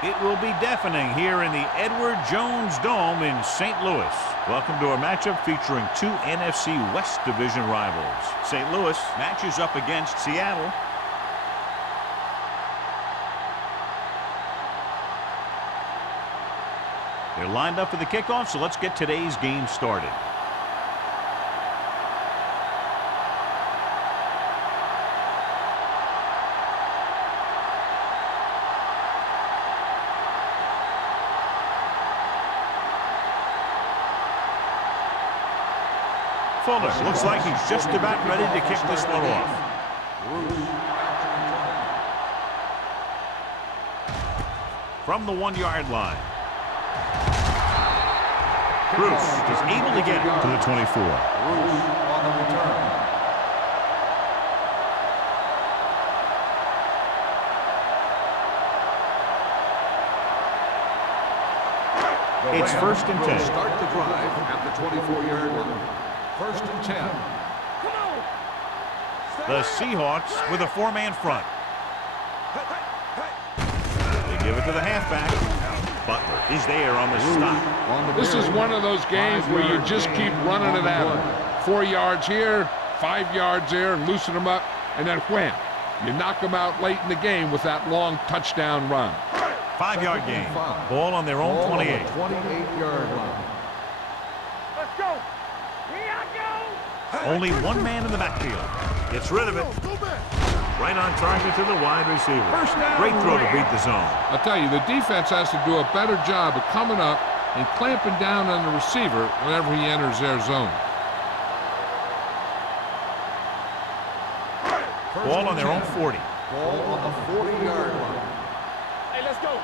It will be deafening here in the Edward Jones Dome in St. Louis. Welcome to our matchup featuring two NFC West Division rivals. St. Louis matches up against Seattle. They're lined up for the kickoff, so let's get today's game started. Fuller looks like he's just about ready to kick this one off. From the 1-yard line. Bruce is able to get it to the 24. On the return. It's 1st and 10. Start the drive at the 24-yard line. 1st and 10. Come on. The Seahawks with a 4-man front. They give it to the halfback. Butler is there on the stop. This is one of those games where you just keep running it at them. 4 yards here, 5 yards there, and loosen them up, and then wham. You knock them out late in the game with that long touchdown run. 5-yard gain. Ball on their own 28. 28-yard line. Let's go. Here I go. Only one man in the backfield. Gets rid of it. Right on target to the wide receiver. Great throw to beat the zone. I'll tell you, the defense has to do a better job of coming up and clamping down on the receiver whenever he enters their zone. Ball on their own 40. Ball on the 40-yard line. Hey, let's go.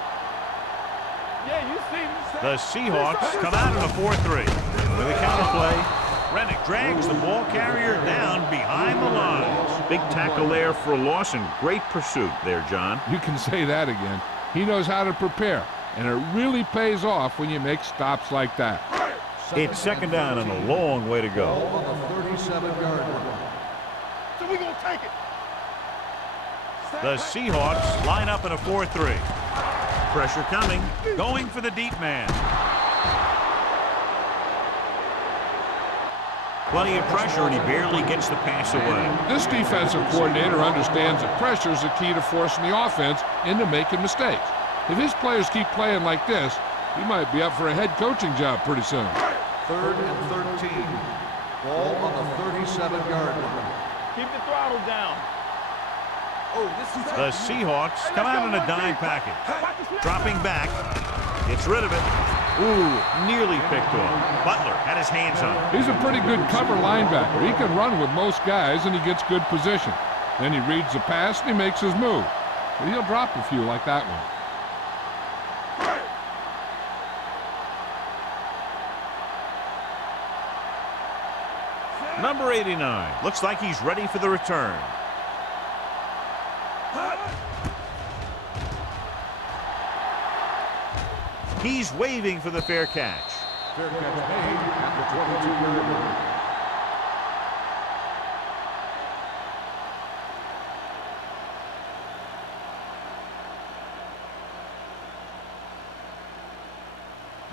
Yeah, you see me. The Seahawks come out in a 4-3. With a counter play, Rennick drags the ball carrier down behind the lines. Big tackle there for a loss and great pursuit there, John. You can say that again. He knows how to prepare, and it really pays off when you make stops like that. It's 2nd down and a long way to go. Ball on the 37-yard line. So we gonna take it. The Seahawks line up in a 4-3. Pressure coming, going for the deep man. Plenty of pressure, and he barely gets the pass away. This defensive coordinator understands that pressure is the key to forcing the offense into making mistakes. If his players keep playing like this, he might be up for a head coaching job pretty soon. 3rd and 13. Ball on the 37-yard line. Keep the throttle down. Oh, this is The Seahawks come out in a dime package. Dropping back, gets rid of it. Ooh, nearly picked off. Butler had his hands on it. He's a pretty good cover linebacker. He can run with most guys, and he gets good position. Then he reads the pass, and he makes his move. But he'll drop a few like that one. Number 89. Looks like he's ready for the return. He's waving for the fair catch. Fair catch made at the 22-yard line.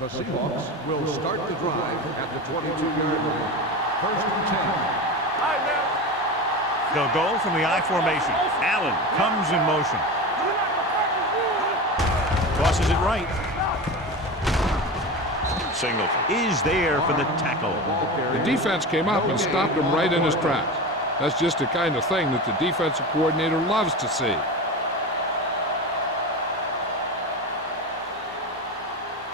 The Seahawks will start the drive at the 22-yard line. 1st and 10. All right, now. They'll go from the I formation. Allen comes in motion. Tosses it right. Singleton is there for the tackle. The defense came up and stopped him right in his tracks. That's just the kind of thing that the defensive coordinator loves to see.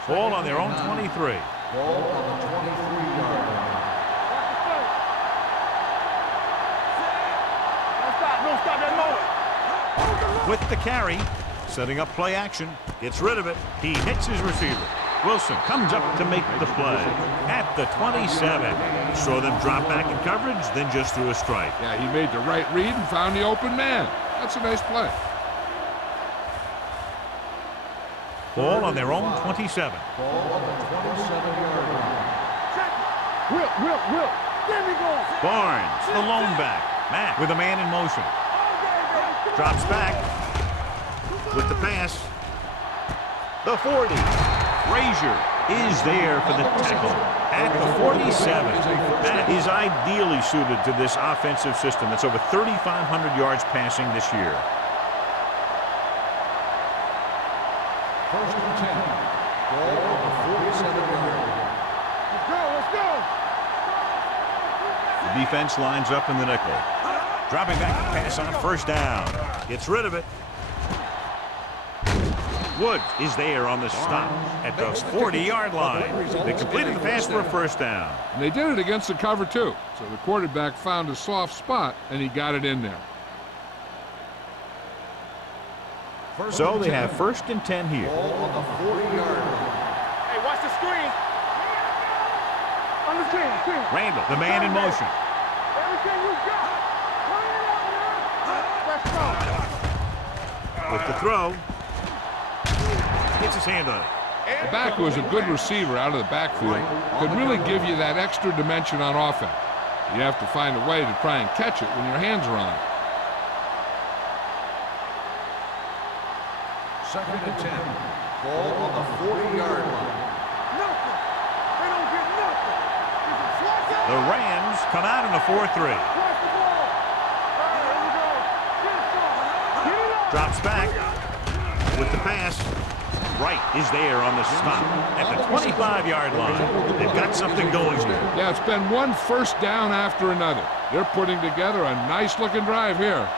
Ball on their own 23. Ball on the 23-yard line. Don't stop that motor. With the carry, setting up play action, gets rid of it. He hits his receiver. Wilson comes up to make the play at the 27. Saw them drop back in coverage, then just threw a strike. Yeah, he made the right read and found the open man. That's a nice play. Ball on their own 27. Ball on the 27-yard line. Will. There we go. Barnes, the lone back. Mack with a man in motion. Drops back with the pass. The 40. Frazier is there for the tackle at the 47. That is ideally suited to this offensive system that's over 3,500 yards passing this year. First and 10. Ball on the 47-yard line. Let's go, let's go. The defense lines up in the nickel. Dropping back to pass on first down. Gets rid of it. Woods is there on the stop at the 40-yard line. They completed the pass for a first down. And they did it against the cover, too. So the quarterback found a soft spot, and he got it in there. So they have first and 10 here. Ball on the 40-yard line. Hey, watch the screen. On the screen. Randall, the man in motion. Everything you got. Let's go. With the throw. Gets his hand on it. The back, who is a good receiver out of the backfield, could really give you that extra dimension on offense. You have to find a way to try and catch it when your hands are on it. Second and 10. Ball on the 40-yard line. Nothing. They don't get nothing. Is it flat out? The Rams come out in a 4-3. Watch the ball. All right, here we go. Get it started. Get it up. Drops back with the pass. Wright is there on the stop at the 25-yard line. They've got something going here. Yeah, it's been one first down after another. They're putting together a nice-looking drive here.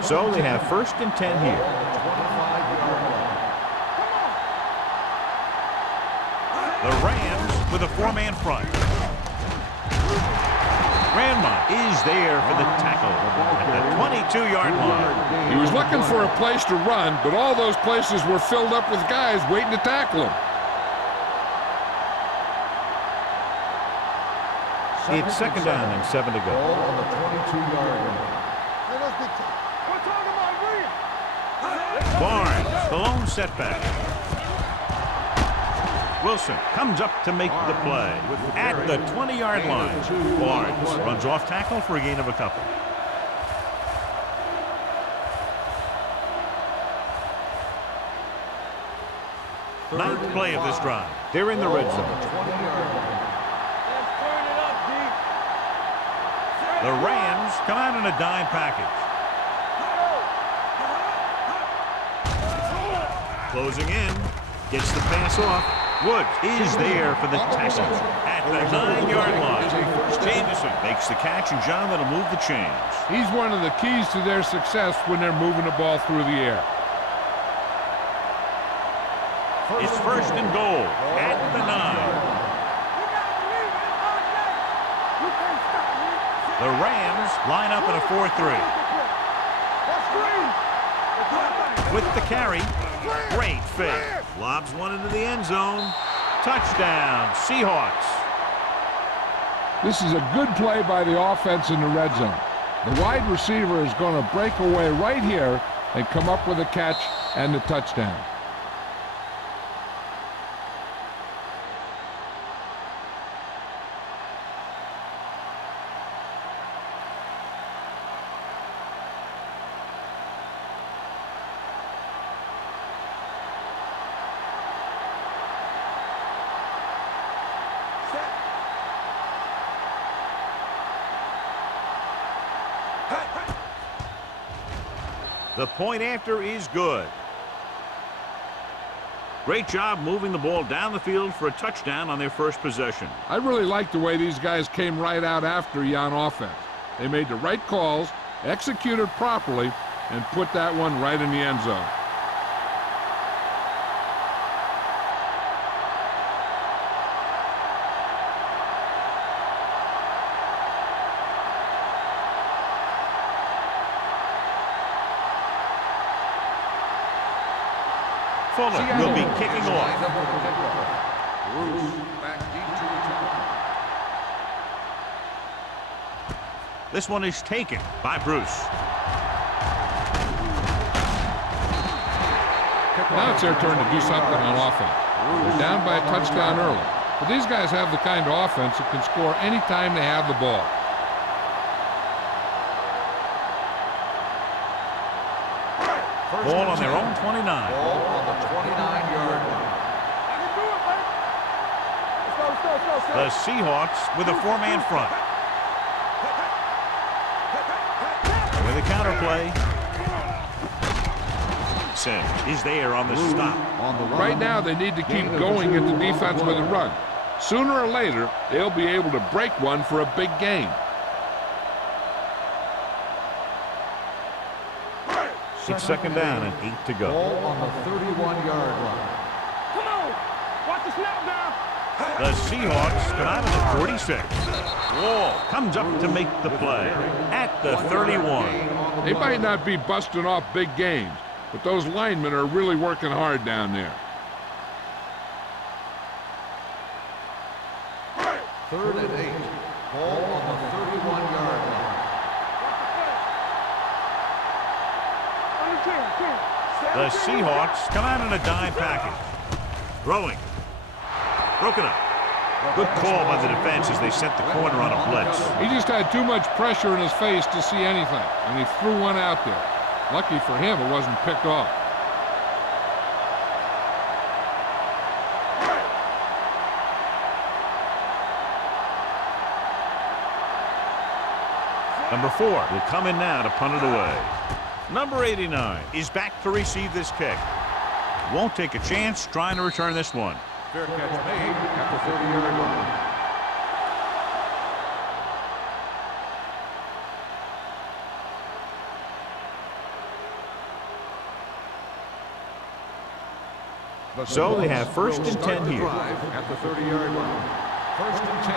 So they have first and 10 here. The Rams with a four-man front. Grandma is there for the tackle at the 22-yard line. He was looking for a place to run, but all those places were filled up with guys waiting to tackle him. It's second down and 7 to go. Ball on the 22-yard line. We're talking about Williams. Barnes, the lone setback. Wilson comes up to make the play at the 20-yard line. Barnes runs off tackle for a gain of a couple. Ninth play of this drive. They're in the red zone. Let's turn it up, D. The Rams come out in a dime package. Closing in. Gets the pass off. Woods is there for the tackle at the 9-yard line. Jameson makes the catch, and John, that'll move the chains. He's one of the keys to their success when they're moving the ball through the air. It's first and goal at the 9. The Rams line up in a 4-3. With the carry, great fake. Lobs one into the end zone. Touchdown, Seahawks. This is a good play by the offense in the red zone. The wide receiver is going to break away right here and come up with a catch and the touchdown. The point after is good. Great job moving the ball down the field for a touchdown on their first possession. I really like the way these guys came right out after you on offense. They made the right calls, executed properly, and put that one right in the end zone. Fuller will be kicking off. Bruce back deep to return. This one is taken by Bruce. Now it's their turn to do something on offense. They're down by a touchdown early. But these guys have the kind of offense that can score anytime they have the ball. Ball on their own 29. Ball on the 29-yard line. I can do it, man. Let's go. The Seahawks with a four-man front. With a counter play. Is there on the stop. On the Right now, they need to keep going at the defense with a run. Sooner or later, they'll be able to break one for a big gain. It's second down and 8 to go. Ball on the 31-yard line. Come on. Watch the snap now. The Seahawks come out of the 46. Wall comes up to make the play at the 31. They might not be busting off big games, but those linemen are really working hard down there. Third and 8. Ball on the 31-yard line. The Seahawks come out in a dime package. Throwing. Broken up. Good call by the defense as they sent the corner on a blitz. He just had too much pressure in his face to see anything, and he threw one out there. Lucky for him, it wasn't picked off. Number 4 will come in now to punt it away. Number 89 is back to receive this kick. Won't take a chance trying to return this one. Fair catch made at the 30-yard line. So they have first and 10 here. At the 30-yard line. First and 10.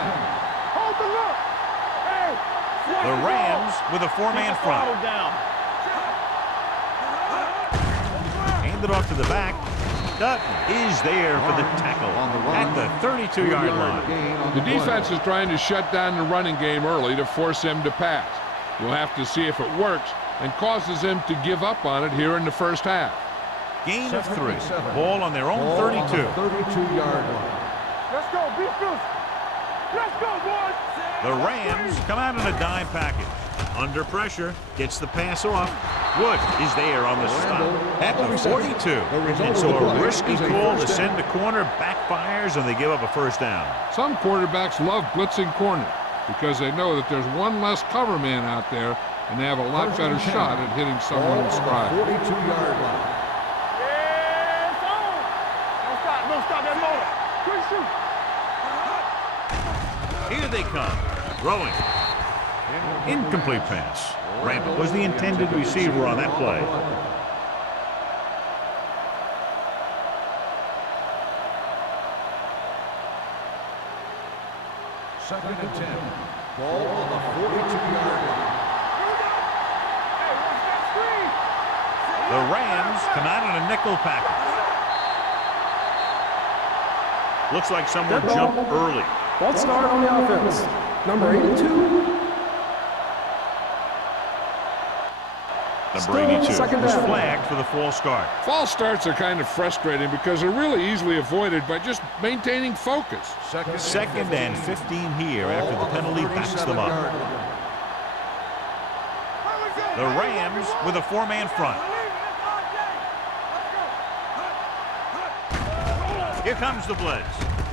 Hold the look. Hey. The Rams with a four-man front. Handed off to the back. Dutton is there for the tackle at the 32-yard line. The defense is trying to shut down the running game early to force him to pass. We'll have to see if it works and causes him to give up on it here in the first half. Gain of 3. Ball on their own 32. 32-yard line. Let's go. Be fierce. Let's go, boys. The Rams come out in a dime package. Under pressure, gets the pass off. Wood is there on the stop at the 42. And so a risky call to send a corner backfires and they give up a first down. Some quarterbacks love blitzing corner because they know that there's one less cover man out there and they have a lot better shot at hitting someone in stride. 42-yard line. Yeah, it's on. Don't stop that motor. Quick shoot. Here they come. Throwing. Incomplete pass. Randall was the intended receiver on that play. Second and 10. Ball on the 42-yard line. Hey, watch that screen. The Rams come out in a nickel package. Looks like someone jumped early. False start on the offense. Number 82. Number 82 was flagged for the false start. False starts are kind of frustrating because they're really easily avoided by just maintaining focus. Second and 15 here after the penalty backs them up. The Rams with a four-man front. Here comes the blitz.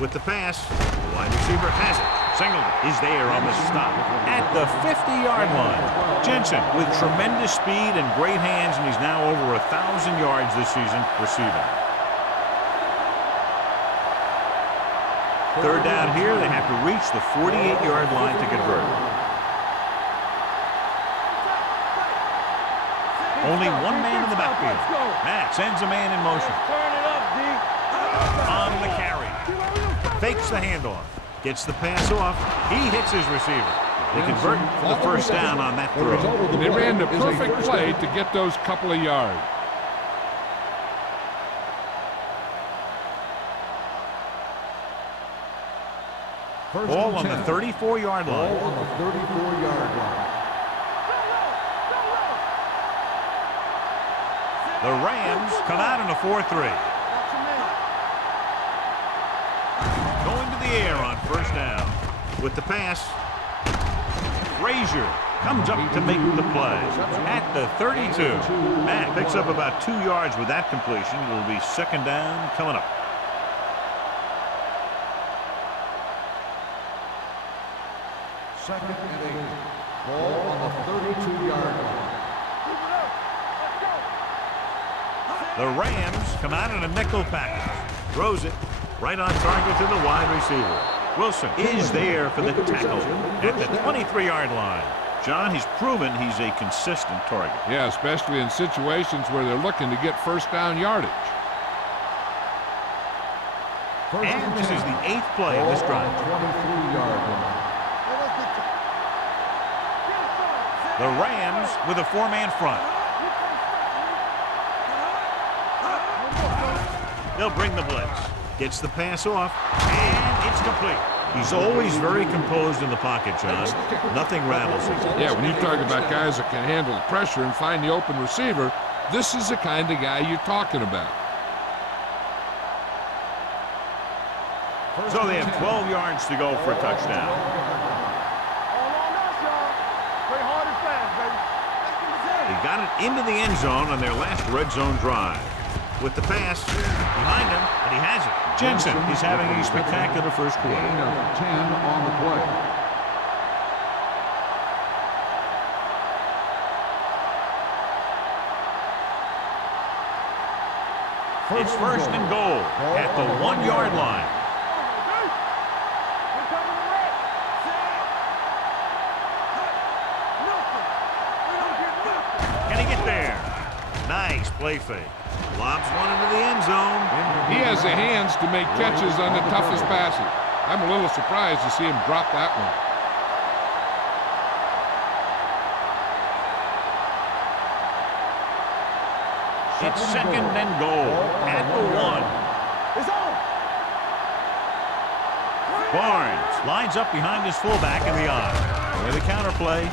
With the pass, the wide receiver has it. Singleton is there on the stop at the 50-yard line. Jensen with tremendous speed and great hands, and he's now over 1,000 yards this season receiving. Third down here, they have to reach the 48-yard line to convert. Only one man in the backfield. Matt sends a man in motion. Turn it up, D. On the carry. Fakes the handoff. Gets the pass off. He hits his receiver. They convert for the first down on that throw. They ran the perfect play to get those couple of yards. Ball on the 34-yard line. Ball on the 34-yard line. The Rams come out in a 4-3. Going to the air on first down. With the pass, Frazier comes up to make the play at the 32. Mack picks up about 2 yards with that completion. It'll be second down coming up. Second and 8. Ball on the 32-yard line. The Rams come out in a nickel package. Throws it right on target to the wide receiver. Wilson is there for the tackle at the 23-yard line. John, he's proven he's a consistent target. Yeah, especially in situations where they're looking to get first down yardage. And this is the 8th play of this drive. 23-yard line. The Rams with a 4-man front. They'll bring the blitz. Gets the pass off, and it's complete. He's always very composed in the pocket, John. Nothing rattles him. Yeah, when you talk about guys that can handle the pressure and find the open receiver, this is the kind of guy you're talking about. So they have 12 yards to go for a touchdown. They got it into the end zone on their last red zone drive. With the pass behind him, and he has it. Jensen is having a spectacular first quarter. Gain of 10 on the play. It's first and goal at the 1-yard line. Can he get there? Nice play fake. Lobs one into the end zone. He has the hands to make catches on the toughest passes. I'm a little surprised to see him drop that one. It's second and goal at the 1. It's on. Barnes lines up behind his fullback in the eye. With a counter play,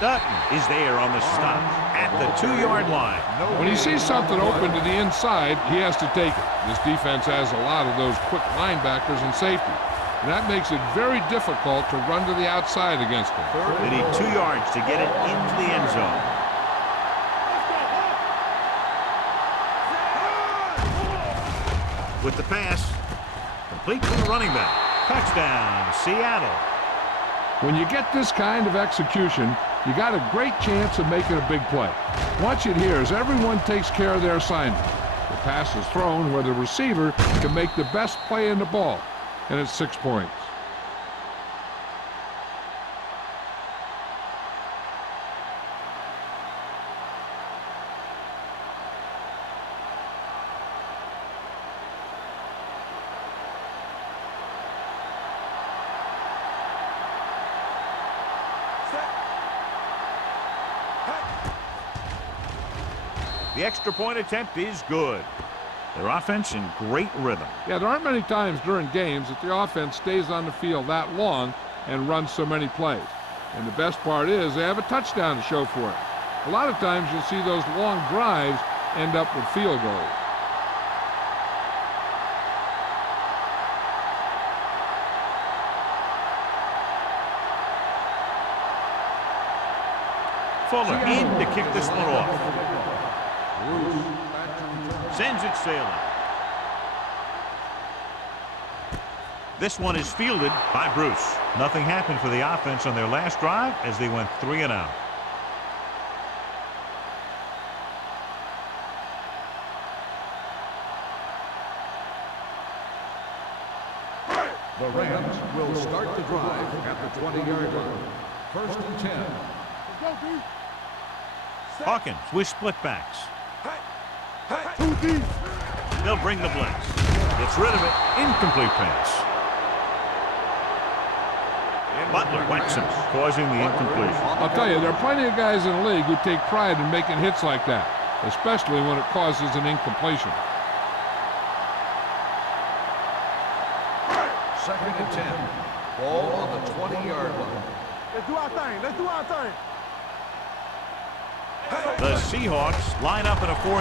Dutton is there on the stop at the 2-yard line. When he sees something open to the inside, he has to take it. This defense has a lot of those quick linebackers and safety, and that makes it very difficult to run to the outside against them. They need 2 yards to get it into the end zone. With the pass, complete to the running back. Touchdown, Seattle. When you get this kind of execution, you got a great chance of making a big play. Watch it here as everyone takes care of their assignment. The pass is thrown where the receiver can make the best play in the ball, and it's 6 points. The extra point attempt is good. Their offense in great rhythm. Yeah, there aren't many times during games that the offense stays on the field that long and runs so many plays. And the best part is they have a touchdown to show for it. A lot of times you'll see those long drives end up with field goals. Fuller in to kick this one off. Sends it sailing. This one is fielded by Bruce. Nothing happened for the offense on their last drive as they went 3 and out. The Rams will start the drive at the 20-yard line. First and 10. Hawkins with split backs. They'll bring the blitz. Gets rid of it. Incomplete pass. Butler whacks him, causing the incompletion. I'll tell you, there are plenty of guys in the league who take pride in making hits like that, especially when it causes an incompletion. Second and 10. Ball on the 20-yard line. Let's do our thing. Let's do our thing. The Seahawks line up in a 4-3.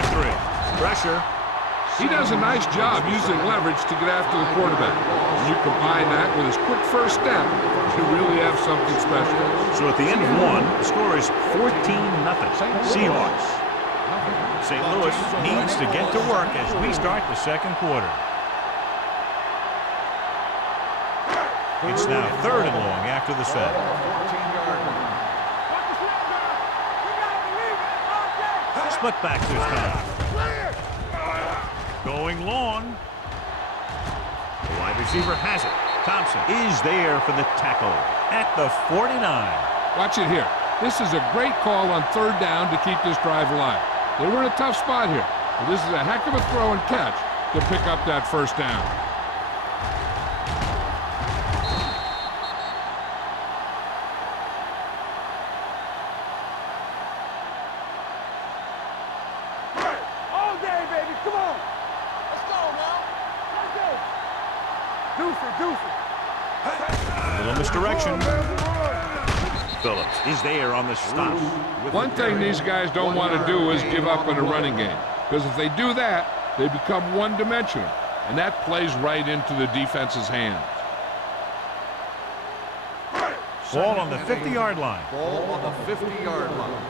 Pressure. He does a nice job using leverage to get after the quarterback. When you combine that with his quick first step, you really have something special. So at the end of one, the score is 14-0. Seahawks. St. Louis needs to get to work as we start the second quarter. It's now 3rd and long after the set. Split back this time. Going long. The wide receiver has it. Thompson is there for the tackle at the 49. Watch it here. This is a great call on 3rd down to keep this drive alive. They were in a tough spot here, but this is a heck of a throw and catch to pick up that 1st down. All day, baby. Come on. Let's go now. Let's go. Deuce it. A little misdirection. Phillips is there on the stop. One thing these guys don't want to do is give up in a running game, because if they do that, they become one-dimensional, and that plays right into the defense's hands. Ball on the 50-yard line. Ball on the 50-yard line.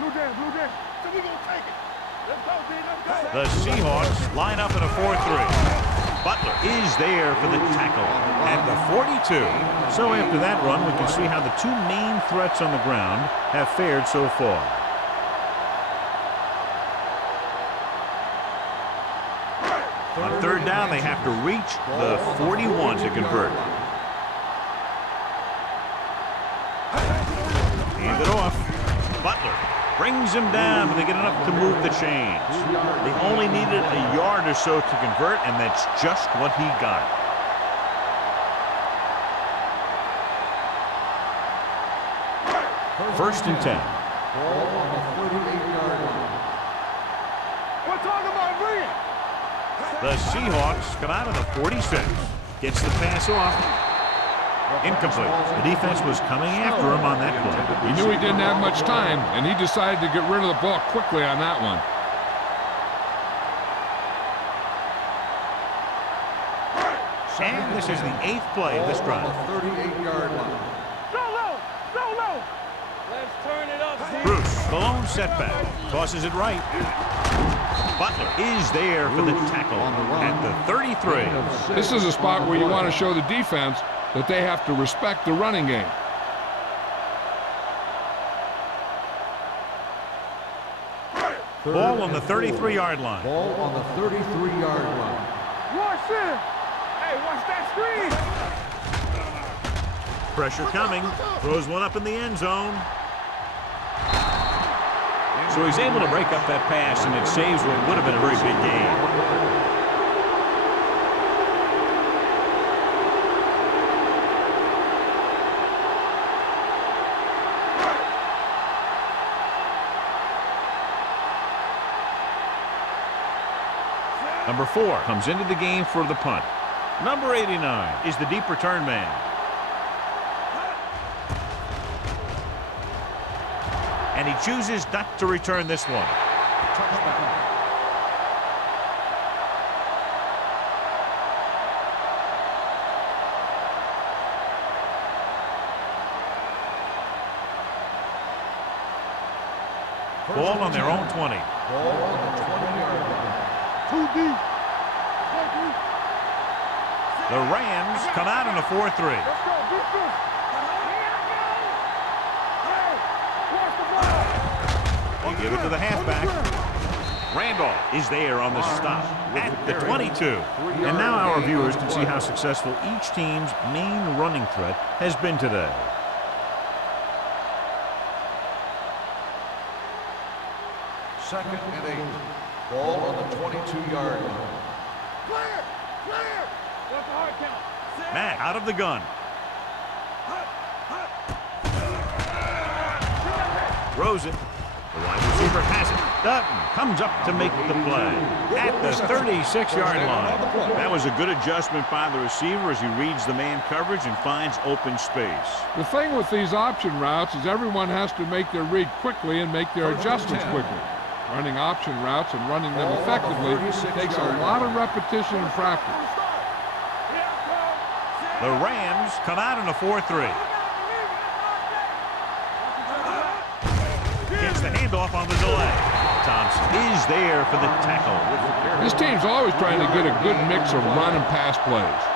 Blue down. So we gonna take it. Let's go, D. Let's go. The Seahawks line up in a 4-3. Butler is there for the tackle at the 42. So after that run, we can see how the two main threats on the ground have fared so far. On 3rd down, they have to reach the 41 to convert. Hand it off. Butler brings him down, but they get enough to move the chains. They only needed a yard or so to convert, and that's just what he got. First and 10. Ball on the 38-yard line. We're talking about bring it. The Seahawks come out of the 46. Gets the pass off. Incomplete. The defense was coming after him on that play. He knew he didn't have much time, and he decided to get rid of the ball quickly on that one. And this is the 8th play of this drive. Ball on the 38-yard line. Go low. Let's turn it up. Bruce, the lone setback, tosses it right. Butler is there for the tackle at the 33. This is a spot where you want to show the defense that they have to respect the running game. Ball on the 33-yard line. Ball on the 33-yard line. Watch it. Hey, watch that screen. Pressure coming. Throws one up in the end zone. So he's able to break up that pass, and it saves what would have been a very big game. Number 4 comes into the game for the punt. Number 89 is the deep return man. And he chooses not to return this one. Ball on their own 20. Ball on the 20-yard line. Too deep. The Rams come out in a 4-3. Let's go. Defense. They give it to the halfback. Randolph is there on the stop at the 22. And now our viewers can see how successful each team's main running threat has been today. Second and 8. Ball on the 22-yard line. Clear. What's the hard count? Matt out of the gun. Throws it. The wide receiver has it. Dutton comes up to make the play at the 36-yard line. That was a good adjustment by the receiver as he reads the man coverage and finds open space. The thing with these option routes is everyone has to make their read quickly and make their adjustments quickly. Running option routes and running them effectively takes a lot of repetition and practice. The Rams come out in a 4-3. Gets the handoff on the delay. Thompson is there for the tackle. This team's always trying to get a good mix of run and pass plays.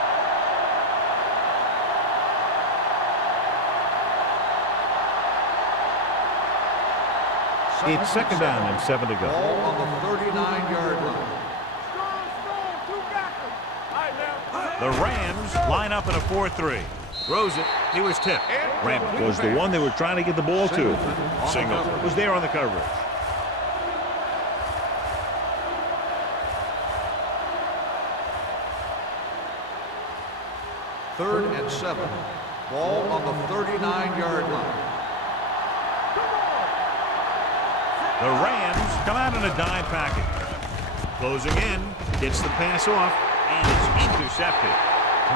It's second down and 7 to go. Ball on the 39-yard line. The Rams line up in a 4-3. Throws it. He was tipped. Ramp was the one they were trying to get the ball to. Singleton was there on the coverage. Third and 7. Ball on the 39-yard line. The Rams come out in a dime package. Closing in, gets the pass off, and it's intercepted.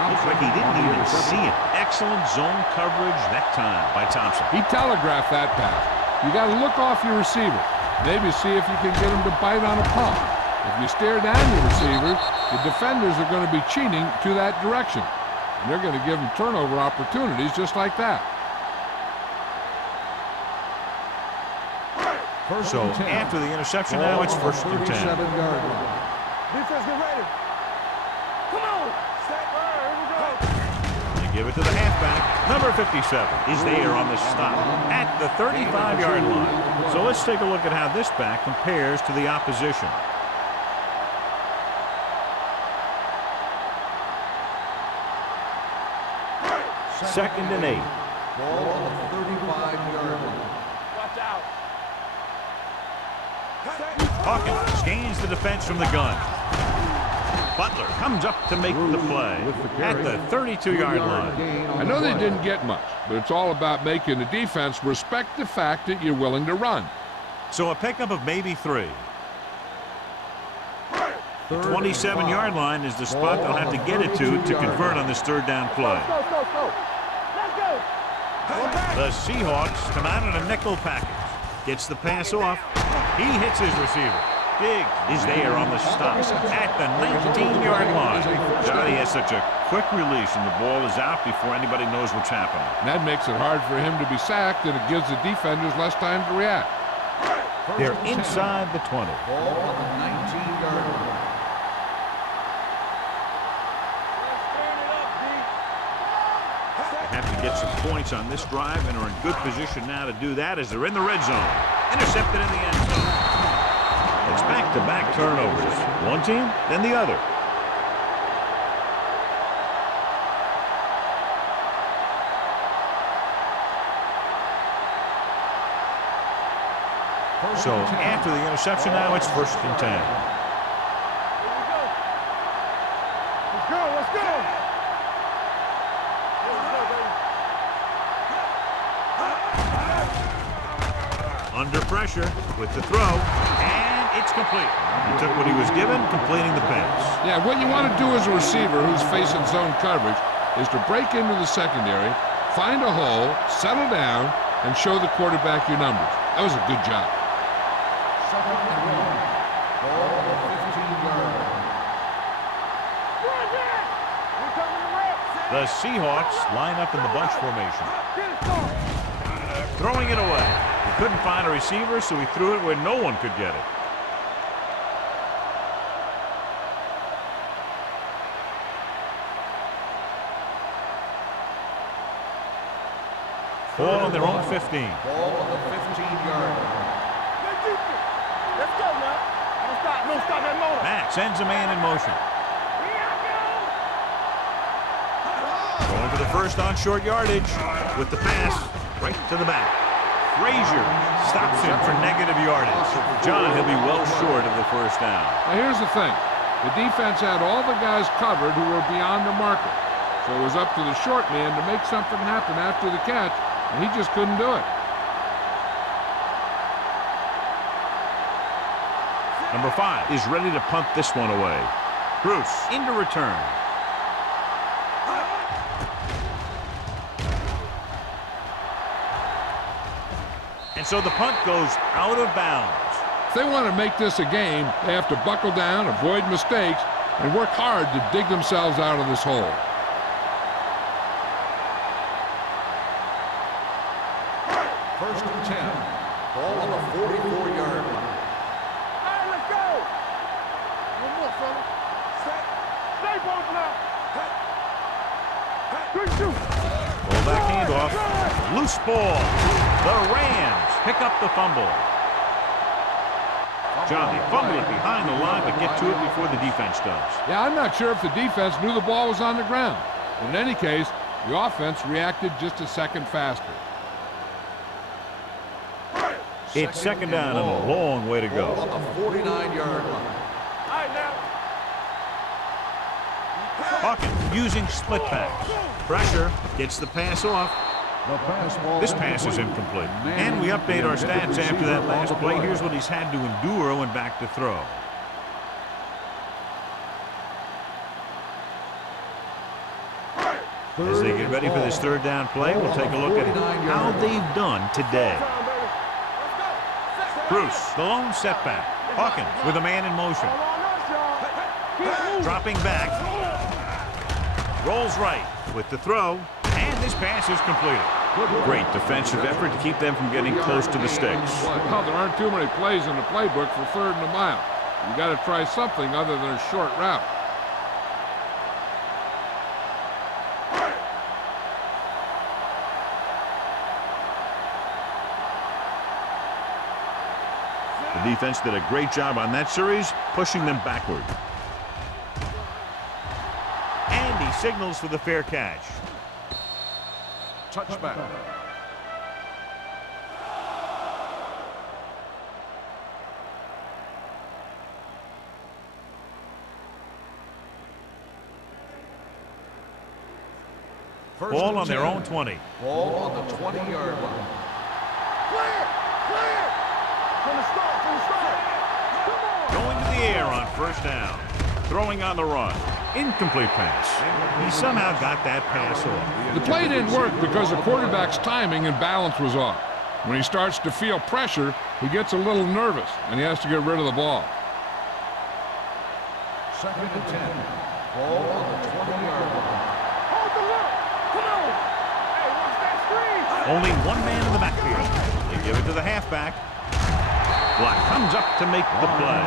Looks like he didn't even see it. Excellent zone coverage that time by Thompson. He telegraphed that pass. You got to look off your receiver. Maybe see if you can get him to bite on a pump. If you stare down your receiver, the defenders are going to be cheating to that direction. And they're going to give him turnover opportunities just like that. So after the interception, now it's first and 10. Defense, get ready. Come on. They give it to the halfback. Number 57 is there on the stop at the 35-yard line. So let's take a look at how this back compares to the opposition. Second and 8. Ball on the 35-yard line. Watch out. Hawkins scans the defense from the gun. Butler comes up to make the play at the 32-yard line. I know they didn't get much, but it's all about making the defense respect the fact that you're willing to run. So a pickup of maybe 3. The 27-yard line is the spot they'll have to get it to convert on this third down play. The Seahawks come out in a nickel package. Gets the pass off. He hits his receiver. Diggs is there on the stop at the 19-yard line. Johnny has such a quick release and the ball is out before anybody knows what's happening. And that makes it hard for him to be sacked, and it gives the defenders less time to react. They're inside the 20. Ball on the 19-yard line. Have to get some points on this drive and are in good position now to do that as they're in the red zone. Intercepted in the end zone. It's back-to-back turnovers. One team, then the other. So after the interception now, it's first and 10. Let's go, let's go. Under pressure with the throw, and it's complete. He took what he was given, completing the pass. Yeah, what you want to do as a receiver who's facing zone coverage is to break into the secondary, find a hole, settle down, and show the quarterback your numbers. That was a good job. Second and 1. Ball on the 15-yard line. The Seahawks line up in the bunch formation. Throwing it away. He couldn't find a receiver, so he threw it where no one could get it. Ball on their own 15. Ball on the 15-yard line. Let's go now. Don't stop that motor. Matt sends a man in motion. Going for the first on short yardage with the pass right to the back. Frazier stops him for negative yardage. John, he'll be well short of the first down. Now here's the thing. The defense had all the guys covered who were beyond the marker. So it was up to the short man to make something happen after the catch, and he just couldn't do it. Number 5 is ready to punt this one away. Bruce into return. And so the punt goes out of bounds. If they want to make this a game, they have to buckle down, avoid mistakes, and work hard to dig themselves out of this hole. First and 10. Ball on the 44-yard line. All right, let's go. One more, fella. Set. Stay ball now. Good shoot. Fullback handoff. Loose ball. The Rams pick up the fumble. John, they fumble it behind the line, but get to it before the defense does. Yeah, I'm not sure if the defense knew the ball was on the ground. But in any case, the offense reacted just a second faster. It's second down and a long way to go. Ball on the 49-yard line. All right, now. Hawkins using split pass. Pressure gets the pass off. This pass is incomplete. And we update our stats after that last play. Here's what he's had to endure when back to throw. As they get ready for this third down play, we'll take a look at how they've done today. Bruce, the lone setback. Hawkins with a man in motion. Dropping back. Rolls right with the throw. And this pass is completed. Great defensive effort to keep them from getting close to the sticks. Well, there aren't too many plays in the playbook for third and a mile. You got to try something other than a short route. The defense did a great job on that series, pushing them backward. And he signals for the fair catch. Touchback. Ball on their own 20. Ball on the 20-yard line. Clear! Clear! From the start, from the start. Come on! Going to the air on first down. Throwing on the run. Incomplete pass. He somehow got that pass off. The play didn't work because the quarterback's timing and balance was off. When he starts to feel pressure, he gets a little nervous, and he has to get rid of the ball. Second and 10. Ball on the 20-yard line. Hold the look! Come on! Hey, watch that screen! Only one man in the backfield. They give it to the halfback. Black comes up to make the play.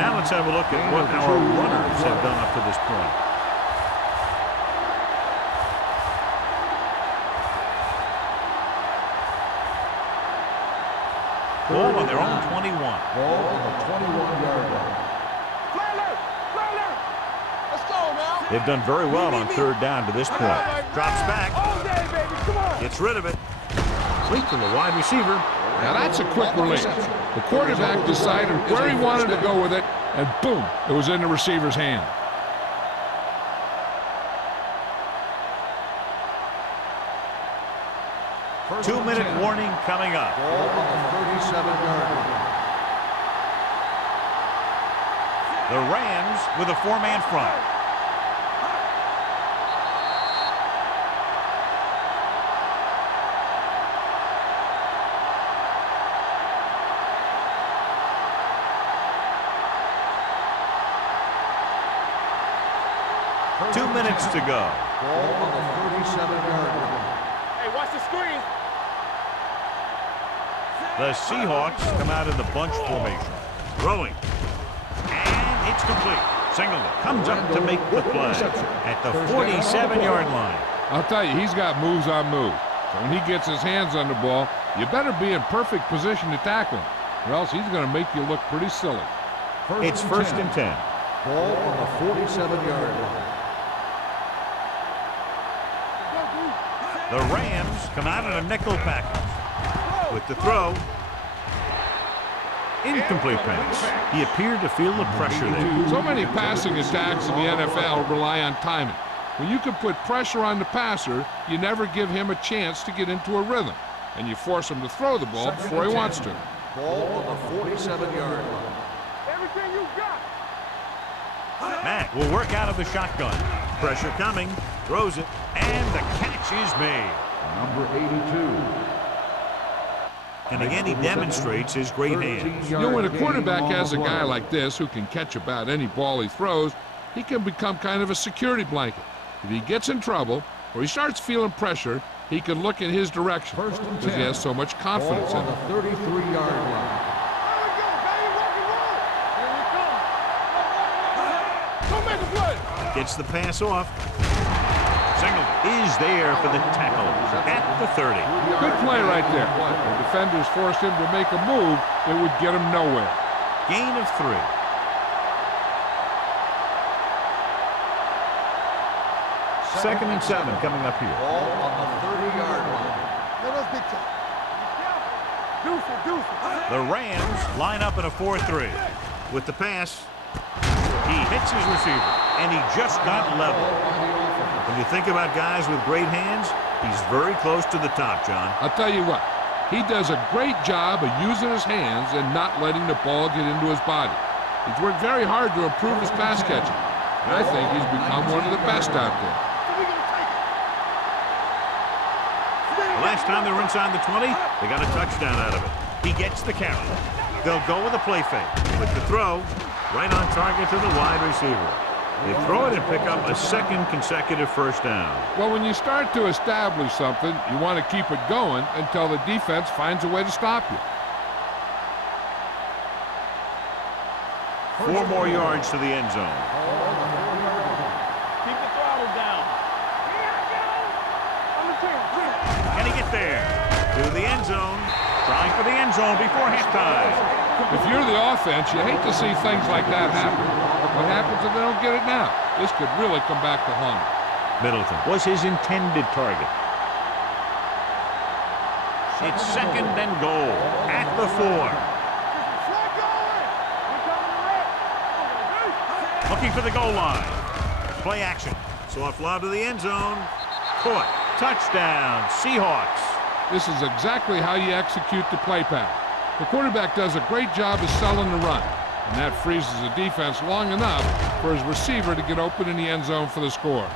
Now let's have a look at what our runners have done up to this point. Ball on their own 21. Ball on the 21-yard line. Fly alert! Fly alert! Let's go, now! They've done very well on third down to this point. Drops back. All day, baby! Come on! Gets rid of it. Complete to the wide receiver. Now that's a quick release. The quarterback decided where he wanted to go with it, and boom, it was in the receiver's hand. Two-minute warning coming up. Ball on the 37-yard line. The Rams with a four-man front. Two minutes to go. Ball on the 37-yard line. Hey, watch the screen! The Seahawks come out in the bunch formation. Throwing. And it's complete. Singleton comes up to make the play at the 47-yard line. I'll tell you, he's got moves on moves. So when he gets his hands on the ball, you better be in perfect position to tackle him, or else he's going to make you look pretty silly. It's first and 10. Ball on the 47-yard line. The Rams come out in a nickel package. With the throw. Incomplete pass. He appeared to feel the pressure there. So many passing attacks in the NFL rely on timing. When you can put pressure on the passer, you never give him a chance to get into a rhythm, and you force him to throw the ball before he wants to. Ball on the 47-yard line. Everything you got! Mack will work out of the shotgun. Pressure coming. Throws it. And the catch is made. Number 82. And again, he demonstrates his great hands. You know, when a quarterback has a guy like this who can catch about any ball he throws, he can become kind of a security blanket. If he gets in trouble or he starts feeling pressure, he can look in his direction because he has so much confidence in on him. the 33-yard line. Gets the pass off. Singleton is there for the tackle at the 30. Good play right there. The defenders forced him to make a move that would get him nowhere. Gain of 3. Second and 7 coming up here. Ball on the 30-yard line. The Rams line up in a 4-3. With the pass, he hits his receiver, and he just got level. When you think about guys with great hands, he's very close to the top, John. I'll tell you what, he does a great job of using his hands and not letting the ball get into his body. He's worked very hard to improve his pass catching, and I think he's become one of the best out there. The last time they were inside the 20, they got a touchdown out of it. He gets the carry. They'll go with a play fake. With the throw, right on target to the wide receiver. They throw it and pick up a second consecutive first down. Well, when you start to establish something, you want to keep it going until the defense finds a way to stop you. 4 more yards to the end zone. Keep the throttle down. Can he get there? To the end zone. Trying for the end zone before halftime. If you're the offense, you hate to see things like that happen. What happens if they don't get it now? This could really come back to haunt them. Middleton was his intended target. It's second and goal at the 4. Looking for the goal line. Play action. Soft lob to the end zone. Caught. Touchdown, Seahawks. This is exactly how you execute the play pass. The quarterback does a great job of selling the run, and that freezes the defense long enough for his receiver to get open in the end zone for the score.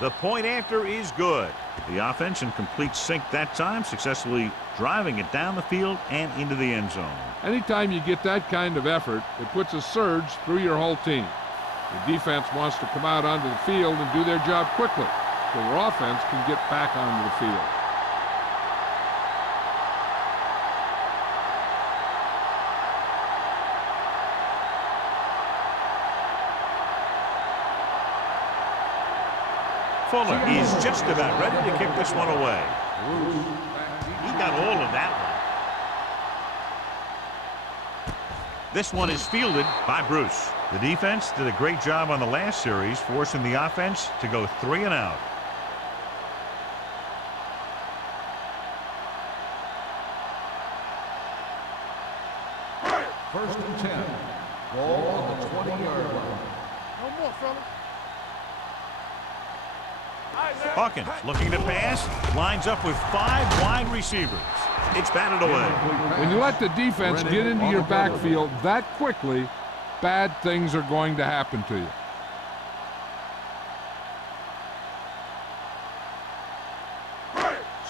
The point after is good. The offense in complete sync that time, successfully driving it down the field and into the end zone. Anytime you get that kind of effort, it puts a surge through your whole team. The defense wants to come out onto the field and do their job quickly, so their offense can get back onto the field. Fuller is just about ready to kick this one away. He got all of that one. This one is fielded by Bruce. The defense did a great job on the last series, forcing the offense to go 3 and out. First and 10. Ball on the 20-yard line. No more, fellas. Hawkins looking to pass, lines up with 5 wide receivers. It's batted away. When you let the defense get into your backfield that quickly, bad things are going to happen to you.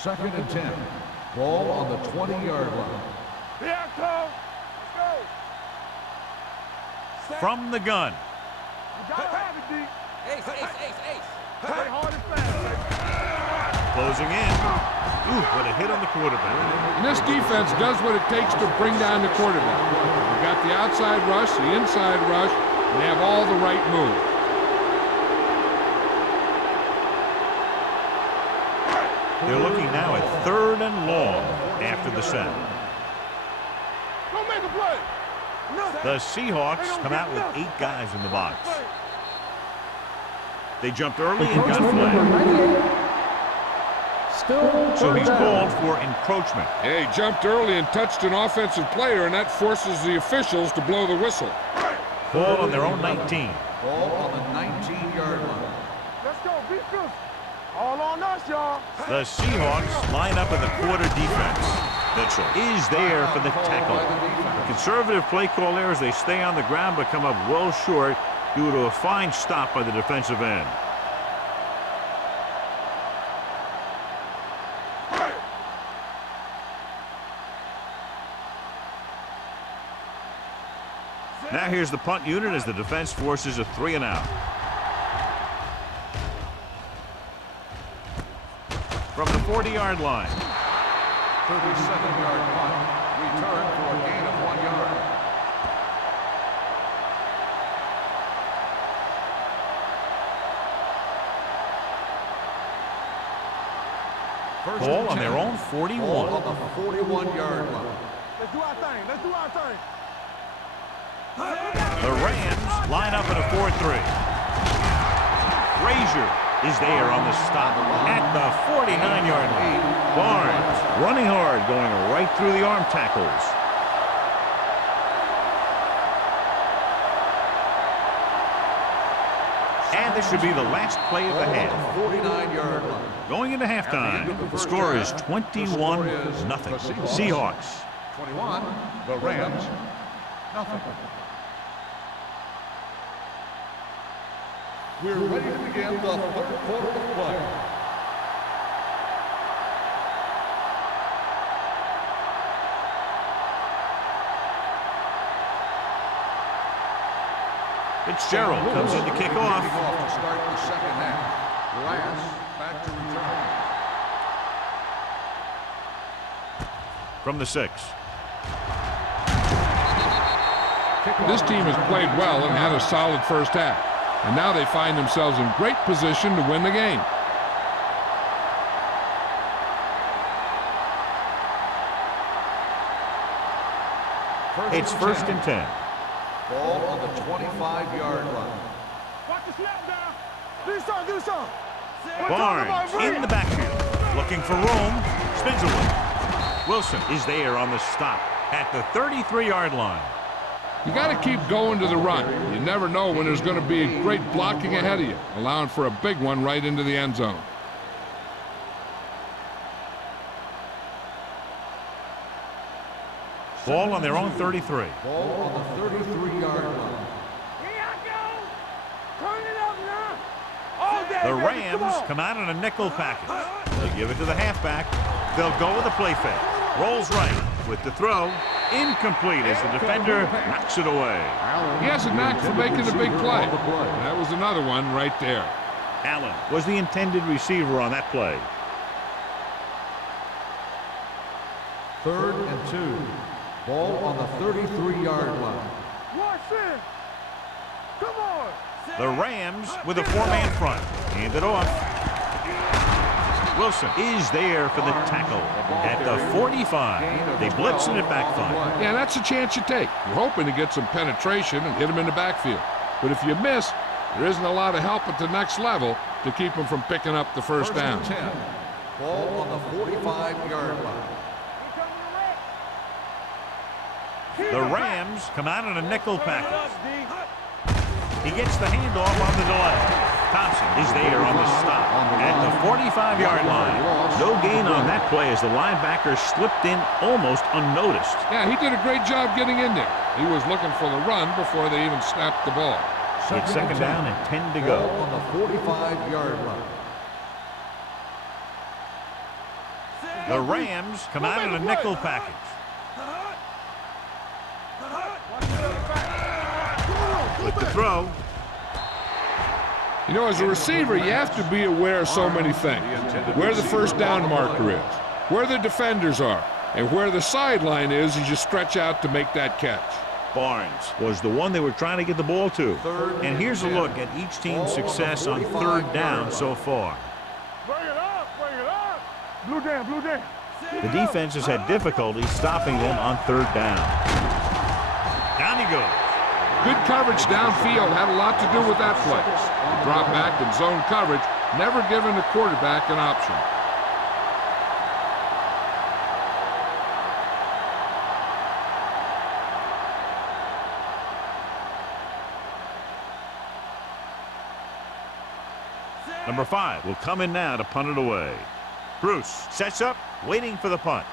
Second and 10. Ball on the 20-yard line. Here I come. Let's go. From the gun. You gotta have it, D. Ace. Play hard and fast, baby. Closing in. Ooh, what a hit on the quarterback. And this defense does what it takes to bring down the quarterback. They've got the outside rush, the inside rush, and they have all the right moves. They're looking now at 3rd and long after the set. Go make a play. The Seahawks come out with 8 guys in the box. They jumped early and got Number flagged. 98. Still So he's third down. called for encroachment. Yeah, he jumped early and touched an offensive player, and that forces the officials to blow the whistle. Ball on their own 19. Ball on the 19-yard line. Let's go, be fierce. All on us, y'all. The Seahawks line up in the quarter defense. Mitchell is there for the tackle. A conservative play call there as they stay on the ground but come up well short due to a fine stop by the defensive end. Now here's the punt unit as the defense forces a 3-and-out. From the 40-yard line. 37-yard punt. Return for a gain of 1 yard. First Ball and on 10. their own Ball 41. on the 41-yard line. Let's do our thing. Let's do our thing. The Rams line up in a 4-3. Frazier is there on the stop at the 49-yard line. Barnes running hard, going right through the arm tackles. And this should be the last play of the half. 49-yard line. Going into halftime, the score is 21-0. Seahawks. 21, the Rams, nothing. We're ready to begin the third quarter of play. Fitzgerald comes in to kick off. To start the second half. Lance back to return. From the 6. This team has played well and had a solid first half. And now they find themselves in great position to win the game. It's first and 10. Ball on the 25-yard line. Watch the snap down. Do something, do something. Barnes in the backfield, looking for room, spins away. Wilson is there on the stop at the 33-yard line. You got to keep going to the run. You never know when there's going to be a great blocking ahead of you, allowing for a big one right into the end zone. Ball on their own 33. Ball on the 33-yard line. Here I go. Turn it up now. All day, The baby. Come Rams on. come out in a nickel package. They give it to the halfback. They'll go with a play fake. Rolls right with the throw. Incomplete as the defender knocks it away. He has a knack for making the big play. That was another one right there. Allen was the intended receiver on that play. 3rd and 2. Ball on the 33-yard line. Watch it. Come on. The Rams with a 4-man front. Hand it off. Wilson is there for the tackle at the 45. They blitzing it back front. Yeah, that's a chance you take. You're hoping to get some penetration and hit him in the backfield. But if you miss, there isn't a lot of help at the next level to keep him from picking up the first down. 10. Ball on the 45-yard line. The Rams come out in a nickel package. He gets the handoff on the delay. Thompson is there on the stop at the 45-yard line. No gain on that play as the linebacker slipped in almost unnoticed. Yeah, he did a great job getting in there. He was looking for the run before they even snapped the ball. It's second down and 10 to Ball go. on the 45-yard line. The Rams come out in a nickel package. With the throw. You know, as a receiver, you have to be aware of so many things. Where the first down marker is, where the defenders are, and where the sideline is as you stretch out to make that catch. Barnes was the one they were trying to get the ball to. And here's a look at each team's success on 3rd down so far. Bring it up, bring it up. Blue down, blue down. The defense has had difficulty stopping them on 3rd down. Down he goes. Good coverage downfield had a lot to do with that play. The drop back and zone coverage never giving the quarterback an option. Number 5 will come in now to punt it away. Bruce sets up, waiting for the punt.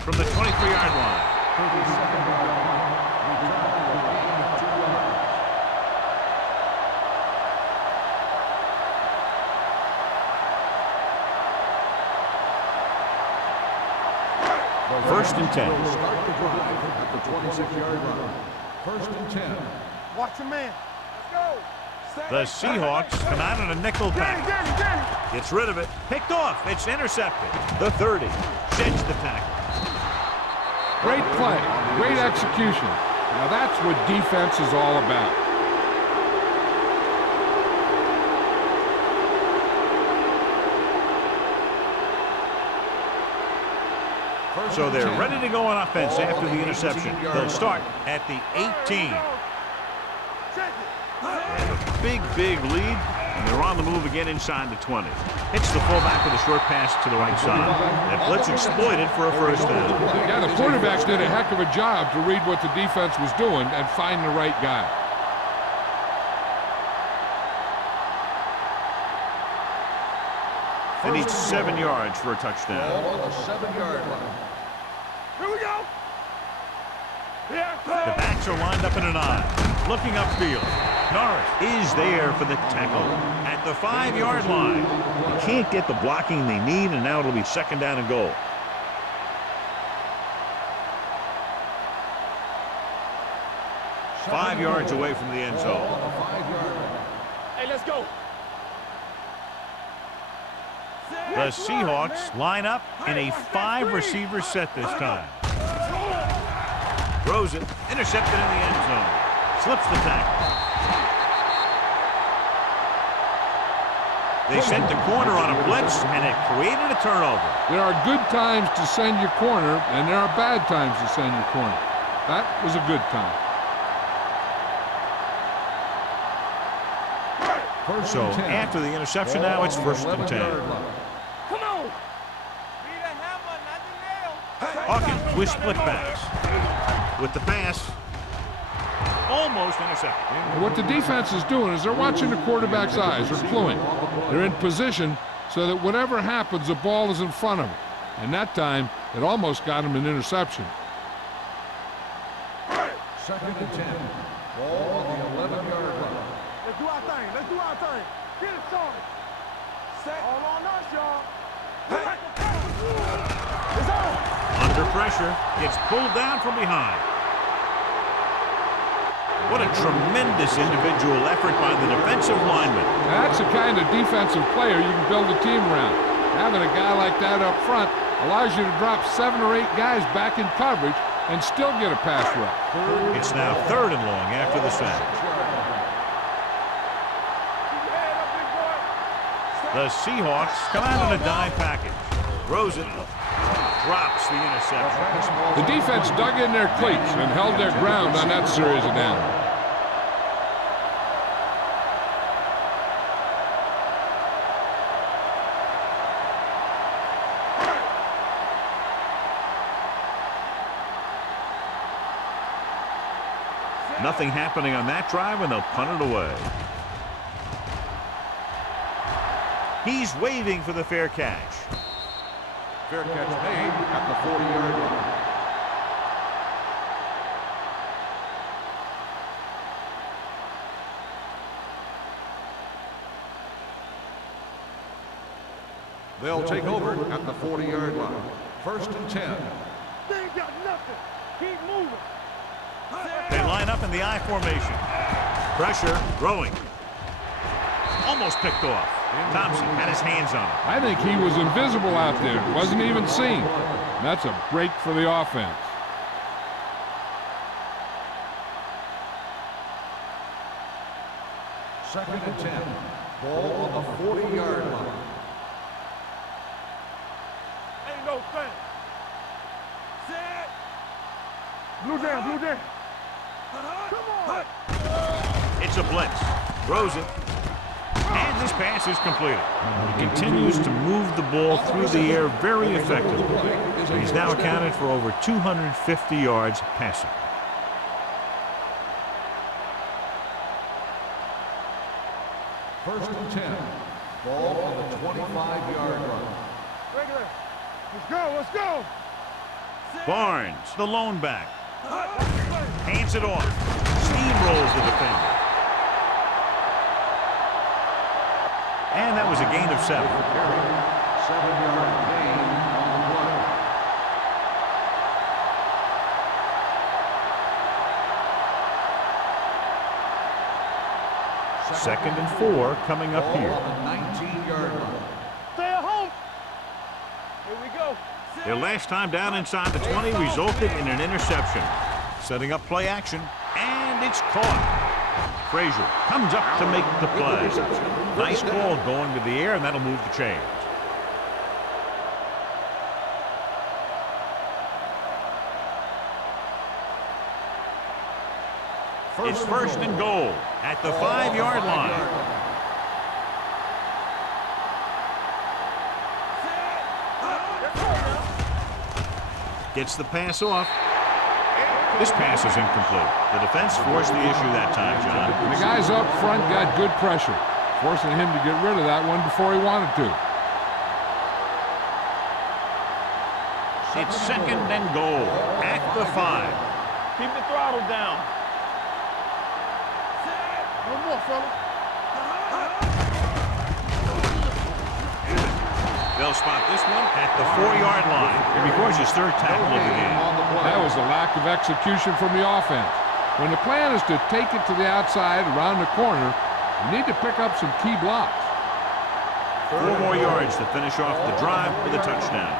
From the 23-yard line. 32nd yard line. Return will gain 2 yards. First and 10. Will start the drive at the 26-yard line. First and 10. Watch your man. Let's go. The Seahawks come out in a nickel pack. Gets rid of it. Picked off. It's intercepted. The 30. Sheds the tackle. Great play. Great execution. Now that's what defense is all about. So they're ready to go on offense after the interception. They'll start at the 18. A big lead, and they're on the move again inside the 20. Hits the fullback with a short pass to the right side. That blitz exploited for a first down. Yeah, the quarterback did a heck of a job to read what the defense was doing and find the right guy. They need 7 yards for a touchdown. Ball on the 7-yard line. Here we go. The backs are lined up in an I. Looking upfield. Norris is there for the tackle at the 5-yard line. They can't get the blocking they need, and now it'll be second down and goal. Five yards away from the end zone. Ball on the 5-yard line. Hey, let's go. The Seahawks line up in a 5-receiver set this time. Throws it, intercepted in the end zone. Slips the tackle. They sent the corner on a blitz, and it created a turnover. There are good times to send your corner, and there are bad times to send your corner. That was a good time. First So and 10. after the interception now, it's first and 10. Come on. Need a hammer, not the nail. Hawkins with split backs. With the pass. Almost intercepted. What the defense is doing is they're watching the quarterback's eyes. They're cluing. They're in position so that whatever happens, the ball is in front of them. And that time, it almost got him an interception. Second and 10. Ball on the 11-yard line. Let's do our thing. Let's do our thing. Get it started. Set. All on us, y'all. It's on. Under pressure. Gets pulled down from behind. What a tremendous individual effort by the defensive lineman. Now, that's the kind of defensive player you can build a team around. Having a guy like that up front allows you to drop 7 or 8 guys back in coverage and still get a pass rush. It's now 3rd and long after the sack. The Seahawks come out in a dime package. Throws it. Drops the interception. The defense dug in their cleats and held their ground on that series of downs. Nothing happening on that drive, and they'll punt it away. He's waiting for the fair catch. Fair catch made at the 40-yard line. They'll take over at the 40-yard line. First and 10. They ain't got nothing. Keep moving. They line up in the I formation. Pressure, throwing. Almost picked off. Thompson had his hands on it. I think he was invisible out there. Wasn't even seen. That's a break for the offense. Second and 10. Ball on the 40-yard line. Ain't no thing. Set. Blue down, blue down. Come on. It's a blitz. Throws it. And His pass is completed. He continues to move the ball through the air very effectively. He's now accounted for over 250 yards passing. First and 10. Ball on the 25-yard line. Regular. Let's go, let's go. Barnes, the lone back. Hands it off. Steamrolls the defender. And that was a gain of 7. 7-yard gain on the play. Second and 4 coming up here. On the 19-yard line. Stay at home. Here we go. Their last time down inside the 20 resulted in an interception. Setting up play action, and it's caught. Frazier comes up to make the play. Nice ball going to the air, and that'll move the chains. It's first and goal at the 5-yard line. Gets the pass off. This pass is incomplete. The defense forced the issue that time, John. The guys up front got good pressure, forcing him to get rid of that one before he wanted to. It's second and goal at the 5. Keep the throttle down. One more, fella. They'll spot this one at the 4-yard line. He records his 3rd tackle of the game. That was a lack of execution from the offense. When the plan is to take it to the outside around the corner, you need to pick up some key blocks. 4 more yards to finish off the drive with a touchdown.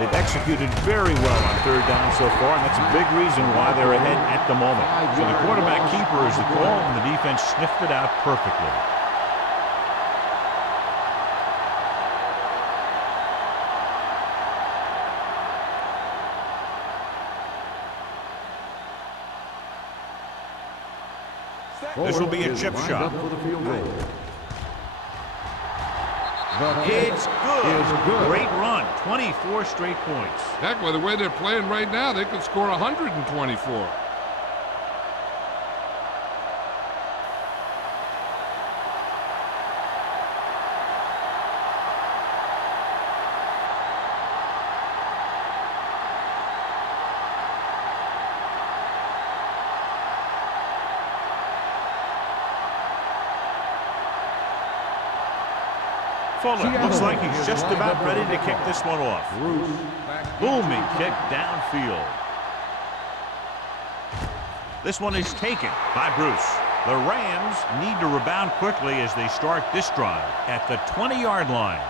They've executed very well on 3rd down so far, and that's a big reason why they're ahead at the moment. So the quarterback keeper is the call, and the defense sniffed it out perfectly. This will be a chip shot. It's good. Great run. 24 straight points. Heck, with the way they're playing right now, they could score 124. Fuller looks like he's just about ready to kick this one off. Booming kick downfield. This one is taken by Bruce. The Rams need to rebound quickly as they start this drive at the 20-yard line.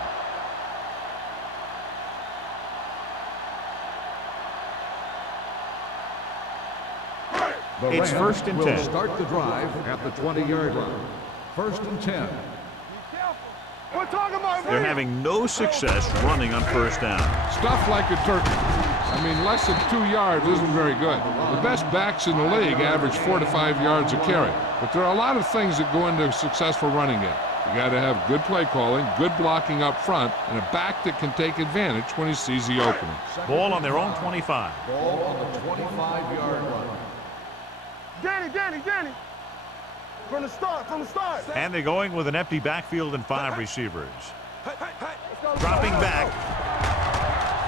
It's first and 10. Start the drive at the 20-yard line. First and 10. We're talking about They're having no success running on 1st down. Stuff like a turkey. I mean, less than 2 yards isn't very good. The best backs in the league average 4 to 5 yards a carry. But there are a lot of things that go into a successful running game. You got to have good play calling, good blocking up front, and a back that can take advantage when he sees the opening. Ball on their own 25. Ball on the 25-yard line. Danny. From the start. And they're going with an empty backfield and 5 receivers. Dropping back.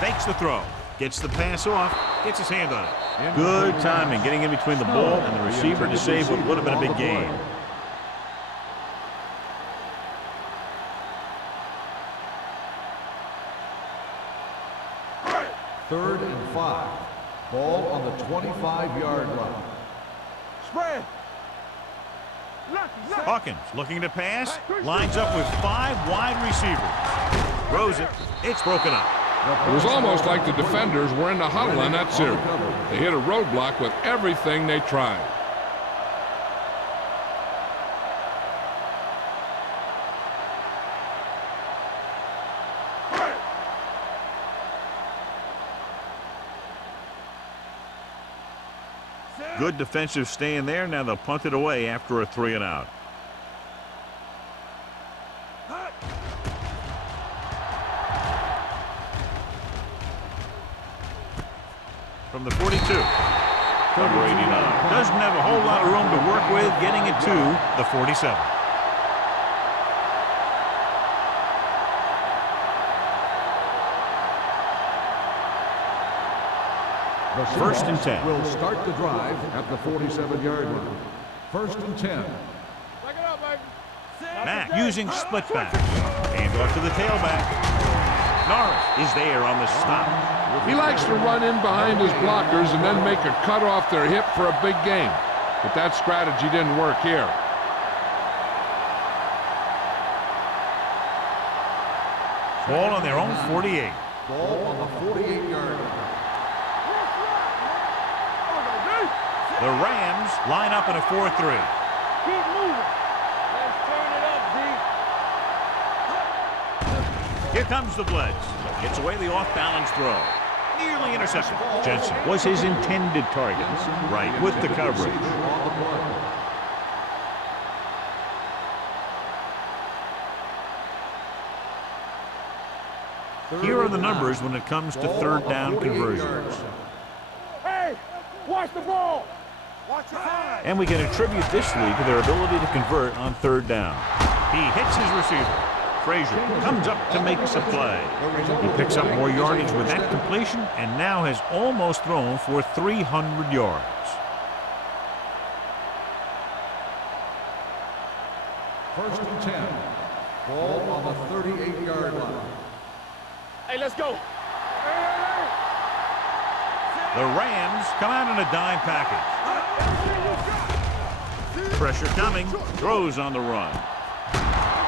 Fakes the throw. Gets the pass off. Gets his hand on it. Good timing getting in between the ball and the receiver to save what would have been a big gain. Third and 5. Ball on the 25-yard line. Spread. Hawkins looking to pass. Lines up with 5 wide receivers. Throws it. It's broken up. It was almost like the defenders were in the huddle on that series. They hit a roadblock with everything they tried. Good defensive stand there. Now they'll punt it away after a 3 and out. From the 42, number 89. Doesn't have a whole lot of room to work with, getting it to the 47. The First and Seahawks 10. will start the drive at the 47-yard line. First and 10. Matt using split back. Hand off to the tailback. Norris is there on the stop. He likes to run in behind his blockers and then make a cut off their hip for a big gain. But that strategy didn't work here. Ball on their own 48. Ball on the 48-yard line. The Rams line up in a 4-3. Keep moving. Let's turn it up, D. Here comes the blitz. Gets away the off-balance throw. Nearly intercepted. Jensen was his intended target. Right with the coverage. Here are the numbers when it comes to third down conversions. Hey, watch the ball. Watch your hands. And we can attribute this league to their ability to convert on third down. He hits his receiver. Frazier comes up to make a play. He picks up more yardage with that completion and now has almost thrown for 300 yards. First and 10. Ball on the 38-yard line. Hey, let's go. The Rams come out in a dime package. Pressure coming. Throws on the run.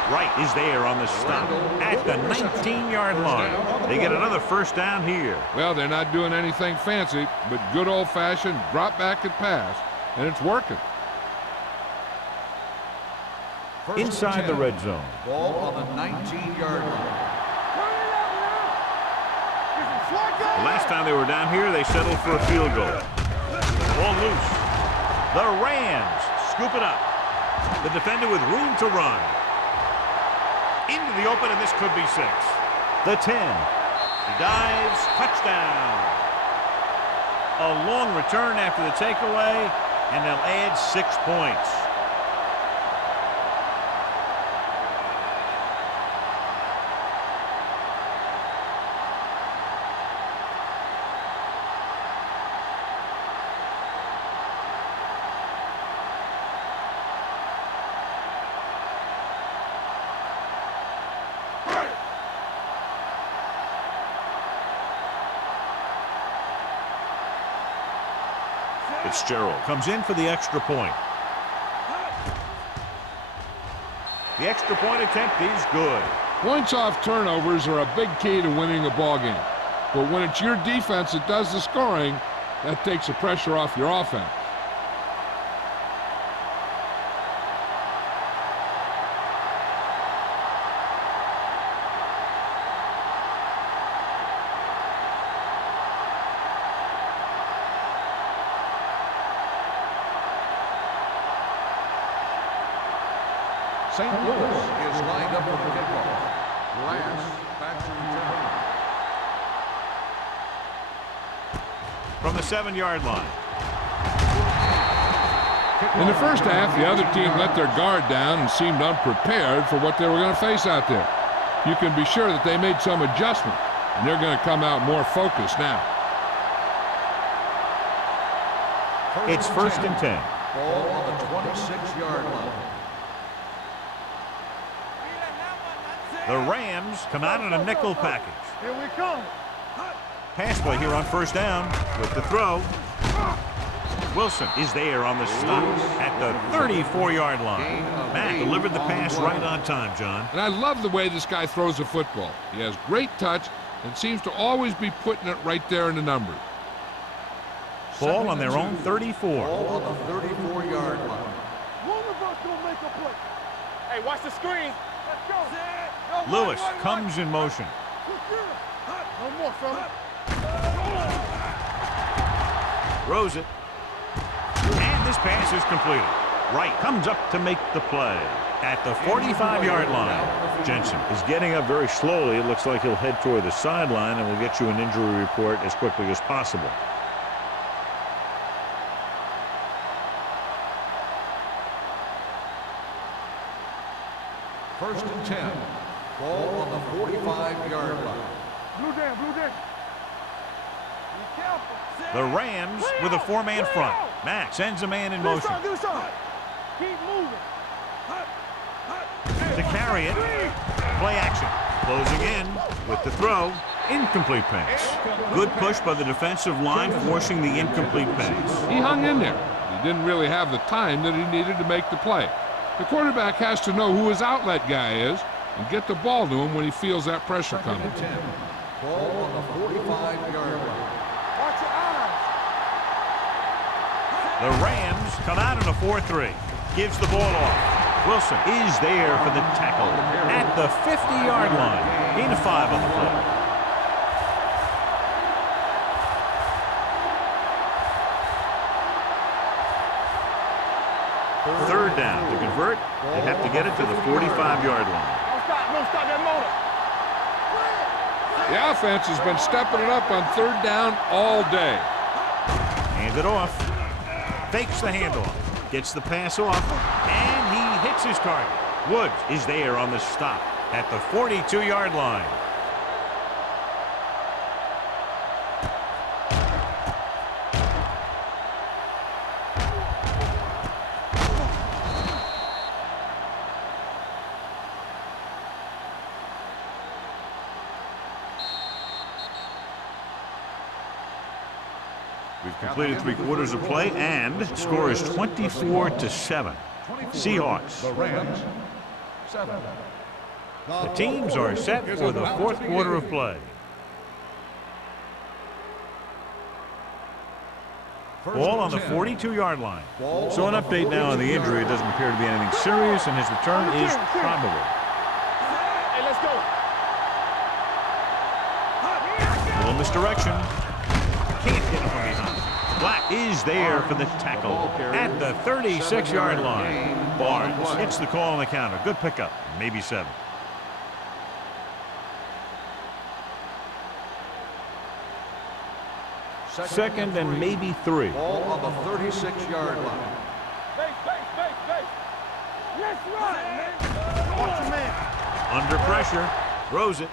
Wright is there on the stop at the 19-yard line. They get another first down here. Well, they're not doing anything fancy, but good old-fashioned drop back and pass, and it's working. Inside the red zone. Ball on the 19-yard line. The last time they were down here, they settled for a field goal. Ball loose. The Rams scoop it up. The defender with room to run. Into the open, and this could be 6. The 10. He dives. Touchdown. A long return after the takeaway, and they'll add 6 points. Fitzgerald comes in for the extra point. The extra point attempt is good. Points off turnovers are a big key to winning a ball game. But when it's your defense that does the scoring, that takes the pressure off your offense. St. Louis is lined up for the kickoff. Lance back to return. From the 7-yard line. In the first half, the other team let their guard down and seemed unprepared for what they were going to face out there. You can be sure that they made some adjustment, and they're going to come out more focused now. It's first and 10. Ball on the 26-yard line. The Rams come out in a nickel package. Here we come. Pass play here on first down with the throw. Wilson is there on the stop at the 34-yard line. Matt delivered the pass right on time, John. And I love the way this guy throws a football. He has great touch and seems to always be putting it right there in the numbers. Ball on their own 34. Ball on the 34-yard line. One of us gonna make a play. Hey, watch the screen. Let's go. Lewis comes in motion. No more, fella. Throws it. this pass is completed. Wright comes up to make the play at the 45-yard line. Jensen is getting up very slowly. It looks like he'll head toward the sideline, and we'll get you an injury report as quickly as possible. First and 10. Ball on the 45-yard line. Blue down, blue down. Be careful. The Rams with a four-man front. Matt sends a man in motion. Do something. Keep moving. To carry it. Play action. Closing in with the throw. Incomplete pass. Good push by the defensive line, forcing the incomplete pass. He hung in there. He didn't really have the time that he needed to make the play. The quarterback has to know who his outlet guy is and get the ball to him when he feels that pressure coming. Ball on the 45-yard line. Watch your eyes. The Rams come out in a 4-3. Gives the ball off. Wilson is there for the tackle at the 50-yard line. Gain of 5 on the play. Third down. To convert, they have to get it to the 45-yard line. Don't stop that motor. The offense has been stepping it up on third down all day. Hand it off. Fakes the handoff. Gets the pass off. And he hits his target. Woods is there on the stop at the 42-yard line. We've completed 3 quarters of play, and the score is 24-7. Seahawks. The Rams, 7. The teams are set for the 4th quarter of play. Ball on the 42-yard line. So an update now on the injury. It doesn't appear to be anything serious, and his return is probable. Hey, let's go. A little misdirection. Can't hit him from behind. Black is there for the tackle at the 36-yard line. Barnes hits the call on the counter. Good pickup. Maybe 7. Second and maybe 3. Ball on the 36-yard line. Base. Let's run, man. Watch your man. Under pressure. Throws it.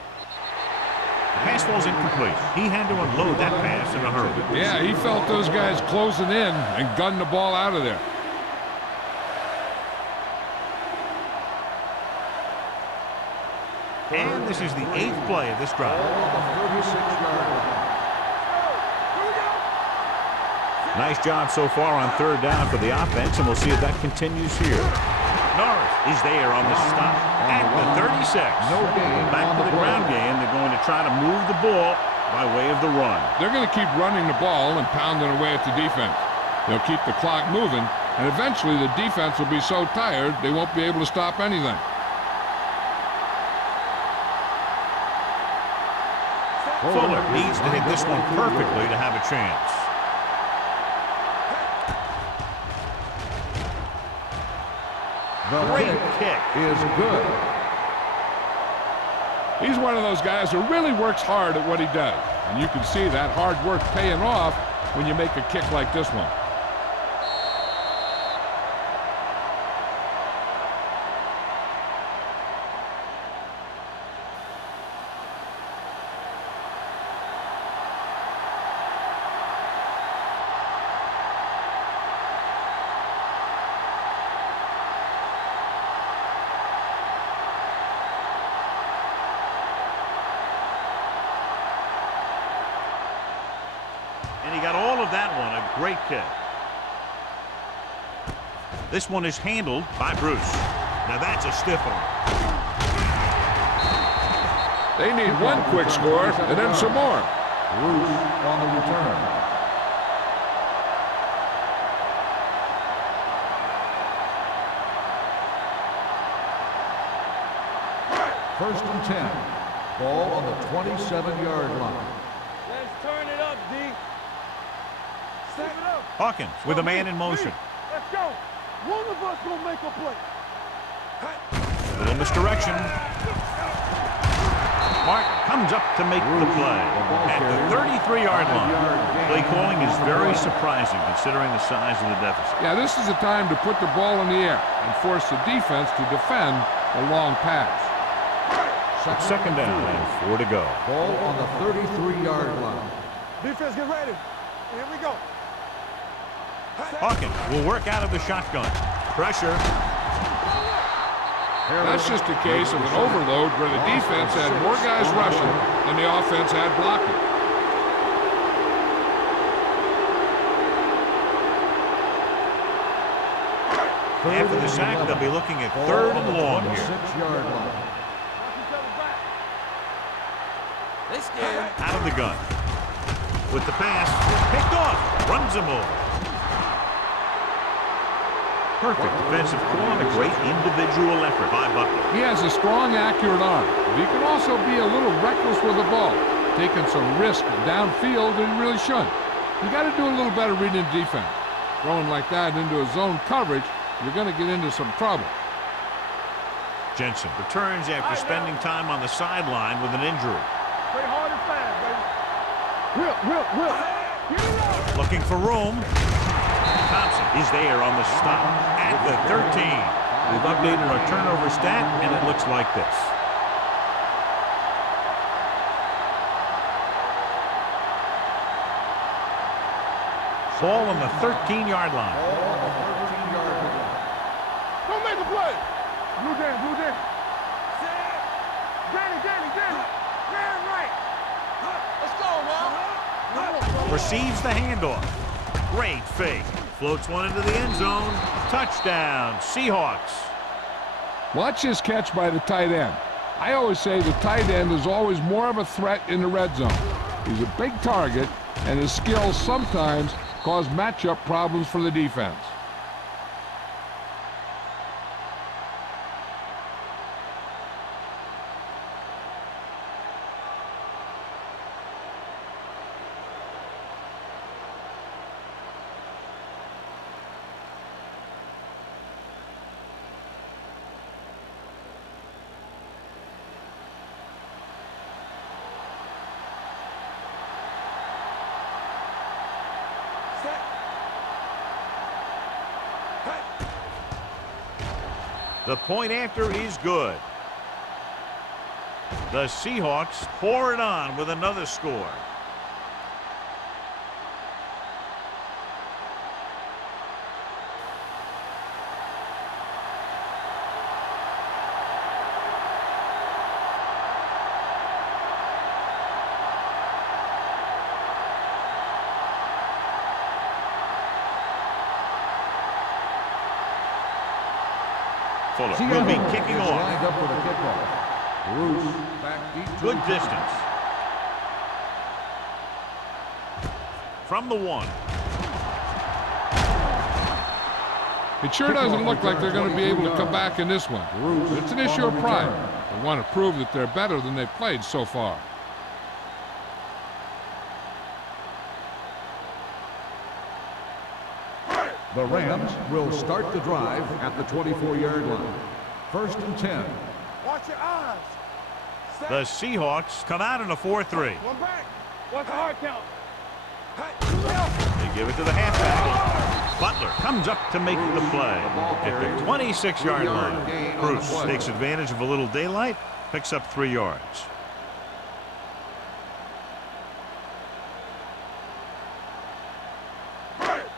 The pass falls incomplete. He had to unload that pass in a hurry. Yeah, he felt those guys closing in and gunned the ball out of there. And this is the 8th play of this drive. Ball on the 36-yard line. Nice job so far on third down for the offense, and we'll see if that continues here. Norris is there on the stop at the 36. No gain. Back to the ground game. They're going to try to move the ball by way of the run. They're going to keep running the ball and pounding away at the defense. They'll keep the clock moving, and eventually the defense will be so tired they won't be able to stop anything. Fuller needs to hit this one perfectly to have a chance. The Great kick. is good. He's one of those guys who really works hard at what he does. And you can see that hard work paying off when you make a kick like this one. And he got all of that one. A great kick. This one is handled by Bruce. Now that's a stiff one. They need one quick score and then some more. Bruce on the return. First and 10. Ball on the 27-yard line. Let's turn it up, D. Step it up. Hawkins with a man in motion. Let's go. One of us gonna make a play. A little misdirection. Martin comes up to make the play at the 33-yard line. Play calling is very surprising considering the size of the deficit. Yeah, this is the time to put the ball in the air and force the defense to defend the long pass. Second down and 4 to go. Ball on the 33-yard line. Defense, get ready. Here we go. Hawkins will work out of the shotgun. Pressure. That's just a case of an overload where the defense had more guys rushing than the offense had blocking. After the sack, they'll be looking at 3rd and long here. 6-yard line. They scared. Out of the gun. With the pass, picked off. Runs him over. Perfect defensive call and a great individual effort by Butler. He has a strong, accurate arm, but he can also be a little reckless with the ball, taking some risk downfield that he really shouldn't. You got to do a little better reading defense. Throwing like that into a zone coverage, you're going to get into some trouble. Jensen returns after spending time on the sideline with an injury. Play hard and fast, baby. Whip. Get it out. Looking for room. Thompson is there on the stop at the 13. We've updated our turnover stat, and it looks like this. Ball on the 13-yard line. Don't make a play. Blue down. Danny. Man right. Let's go, man. Receives the handoff. Great fake. Floats one into the end zone. Touchdown, Seahawks. Watch his catch by the tight end. I always say the tight end is always more of a threat in the red zone. He's a big target, and his skills sometimes cause matchup problems for the defense. The point after is good. The Seahawks pour it on with another score. Fuller will be kicking off. Lined up for the kickoff. Bruce back deep. Good distance. From the 1. It sure doesn't look like they're going to be able to come back in this one. But it's an issue of pride. They want to prove that they're better than they've played so far. The Rams will start the drive at the 24-yard line. 1st and 10. Watch your eyes. The Seahawks come out in a 4-3. One back. Watch the hard count. They give it to the halfback. Butler comes up to make the play at the 26-yard line. Bruce takes advantage of a little daylight, picks up 3 yards.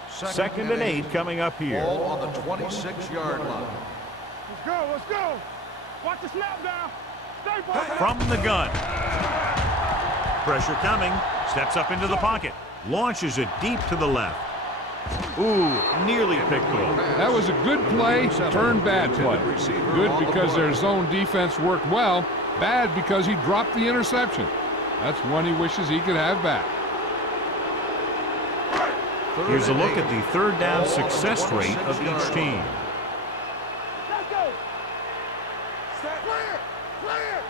Second and 8 coming up here. Ball on the 26-yard line. Let's go. Watch the snap down. Stay focused. From the gun. Pressure coming. Steps up into the pocket. Launches it deep to the left. Ooh, nearly picked off. That was a good play, turned bad play. Good because their zone defense worked well. Bad because he dropped the interception. That's one he wishes he could have back. Here's a look at the third down success rate of each team. Let's go. Clear.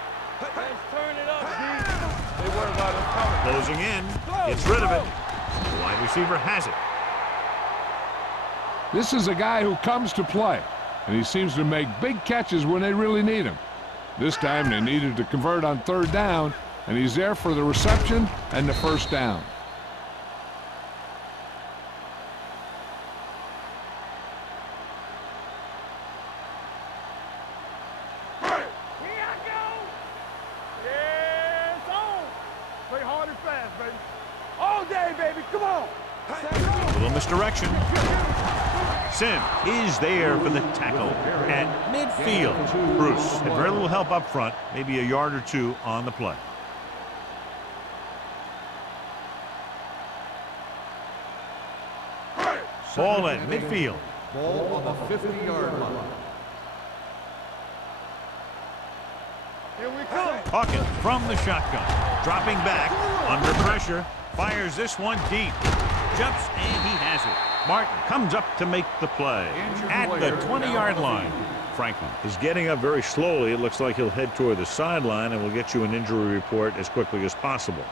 Let's turn it up, D. They worry about us coming. Closing in. Gets rid of it. The wide receiver has it. This is a guy who comes to play, and he seems to make big catches when they really need him. This time they needed to convert on 3rd down, and he's there for the reception and the 1st down. Little misdirection. Sim is there for the tackle at midfield. Bruce had very little help up front, maybe a yard or two on the play. Ball at midfield. Ball on the 50-yard line. Here we come. Hawkins from the shotgun. Dropping back, under pressure. Fires this one deep. Jumps, and he has it. Martin comes up to make the play at the 20-yard line. Franklin is getting up very slowly. It looks like he'll head toward the sideline, and we'll get you an injury report as quickly as possible.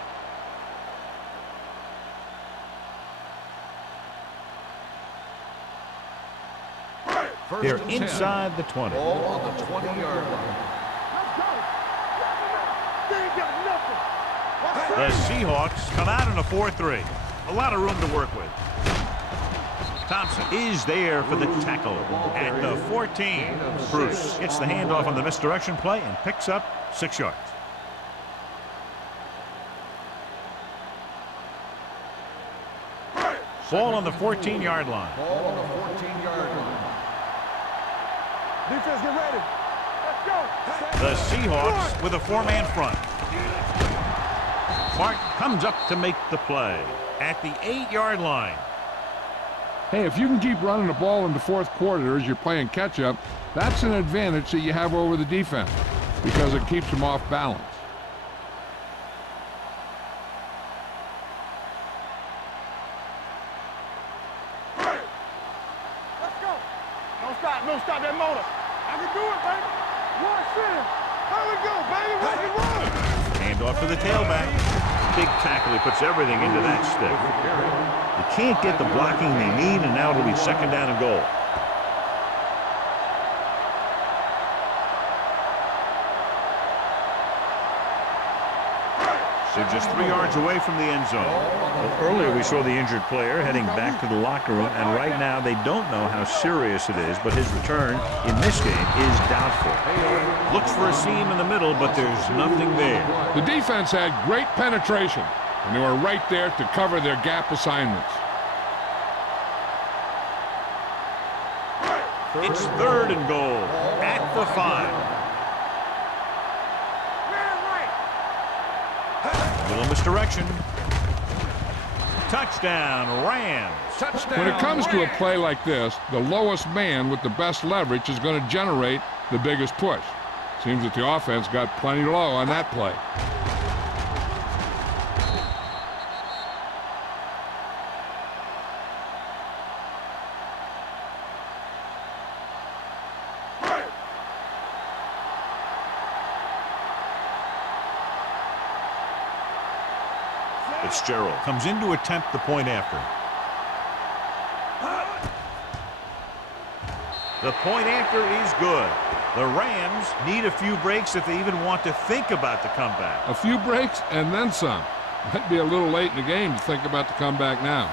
They're inside the 20. Ball on the 20-yard line. The Seahawks come out in a 4-3. A lot of room to work with. Thompson is there for the tackle at the 14. Bruce gets the handoff on the misdirection play and picks up 6 yards. Ball on the 14-yard line. Ball on the 14-yard line. Defense, get ready. Let's go. The Seahawks with a 4-man front. Martin comes up to make the play at the 8-yard line. Hey, if you can keep running the ball in the 4th quarter as you're playing catch-up, that's an advantage that you have over the defense because it keeps them off balance. Let's go. Don't stop that motor. I can do it, baby. One center. There we go, baby. Rock and roll. Handoff to the tailback. Big tackle. He puts everything into that stick. You can't get the blocking they need, and now it'll be 2nd down and goal. They're just 3 yards away from the end zone. Well, earlier we saw the injured player heading back to the locker room, and right now they don't know how serious it is, but his return in this game is doubtful. Looks for a seam in the middle, but there's nothing there. The defense had great penetration, and they were right there to cover their gap assignments. It's 3rd and goal at the 5. Little misdirection. Touchdown, Rams. Touchdown. When it comes to a play like this, the lowest man with the best leverage is going to generate the biggest push. Seems that the offense got plenty low on that play. Fitzgerald comes in to attempt the point after. The point after is good. The Rams need a few breaks if they even want to think about the comeback. A few breaks and then some. Might be a little late in the game to think about the comeback now.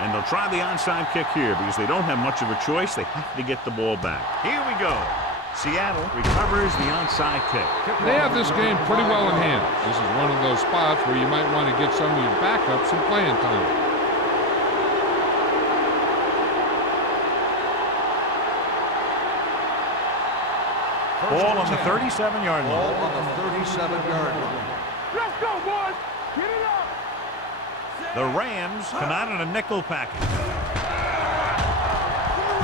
And they'll try the onside kick here because they don't have much of a choice. They have to get the ball back. Here we go. Seattle recovers the onside kick. They have this game pretty well in hand. This is one of those spots where you might want to get some of your backups some playing time. Ball on the 37-yard line. Ball on the 37-yard line. Let's go, boys. Get it up. The Rams come out in a nickel package.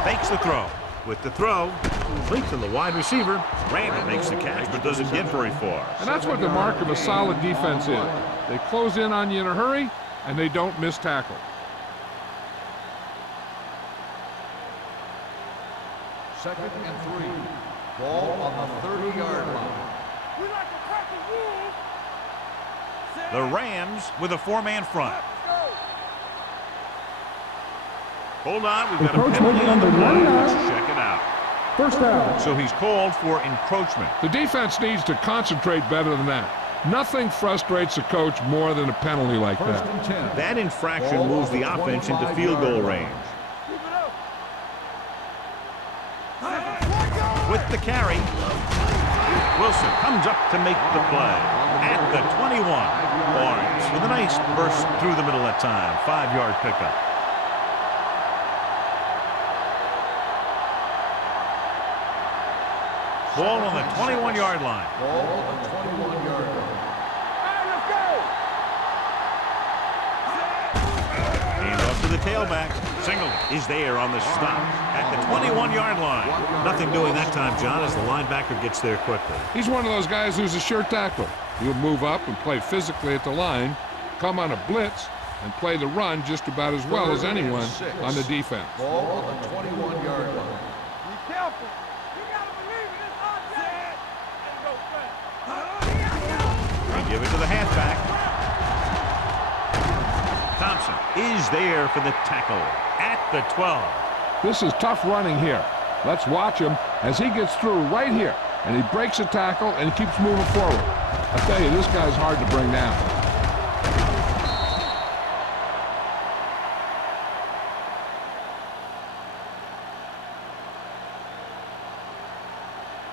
Fakes the throw. With the throw, complete to the wide receiver. Randall makes the catch but doesn't get very far. And that's what the mark of a solid defense is. They close in on you in a hurry, and they don't miss tackle. Second and 3. Ball on the 30-yard line. We like to practice rules. The Rams with a 4-man front. Hold on, we've got a penalty on the play. Let's check it out. First down. So he's called for encroachment. The defense needs to concentrate better than that. Nothing frustrates a coach more than a penalty like First that. and 10. That infraction moves the offense into field goal range. With the carry, Wilson comes up to make the play at the 21. Barnes with a nice burst through the middle that time. 5-yard pickup. Ball on the 21-yard line. Ball on the 21-yard line. Hand off to the tailback. Singleton is there on the stop at the 21-yard line. Nothing doing that time, John, as the linebacker gets there quickly. He's one of those guys who's a sure tackle. He'll move up and play physically at the line, come on a blitz, and play the run just about as well as anyone on the defense. Ball on the 21-yard line. Be careful. You gotta believe it. It's our day. They give it to the halfback. Thompson is there for the tackle at the 12. This is tough running here. Let's watch him as he gets through right here. And he breaks a tackle and keeps moving forward. I tell you, this guy's hard to bring down.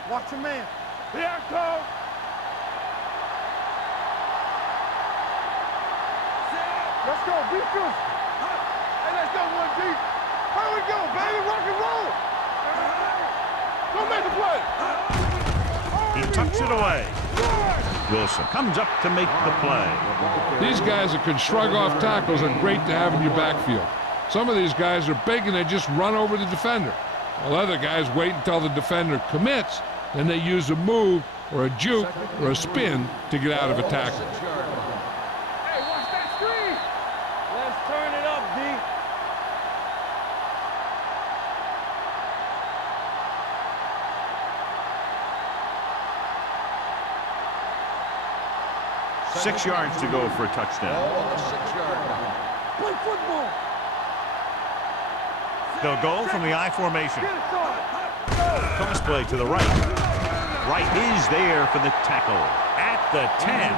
Watch your man. Here I come. Let's go, defense. Hey, let's go, 1 deep. Here we go, baby, rock and roll. Go make the play. He tucks it away. Wilson comes up to make the play. These guys that can shrug off tackles are great to have in your backfield. Some of these guys are big and they just run over the defender. While other guys wait until the defender commits, then they use a move or a juke or a spin to get out of a tackle. Hey, watch that screen. Let's turn it up, D. Six yards to go for a touchdown. Ball on the 6-yard line. Play football. They'll go from the I formation. Get it started. Toss play to the right. Wright is there for the tackle at the 10.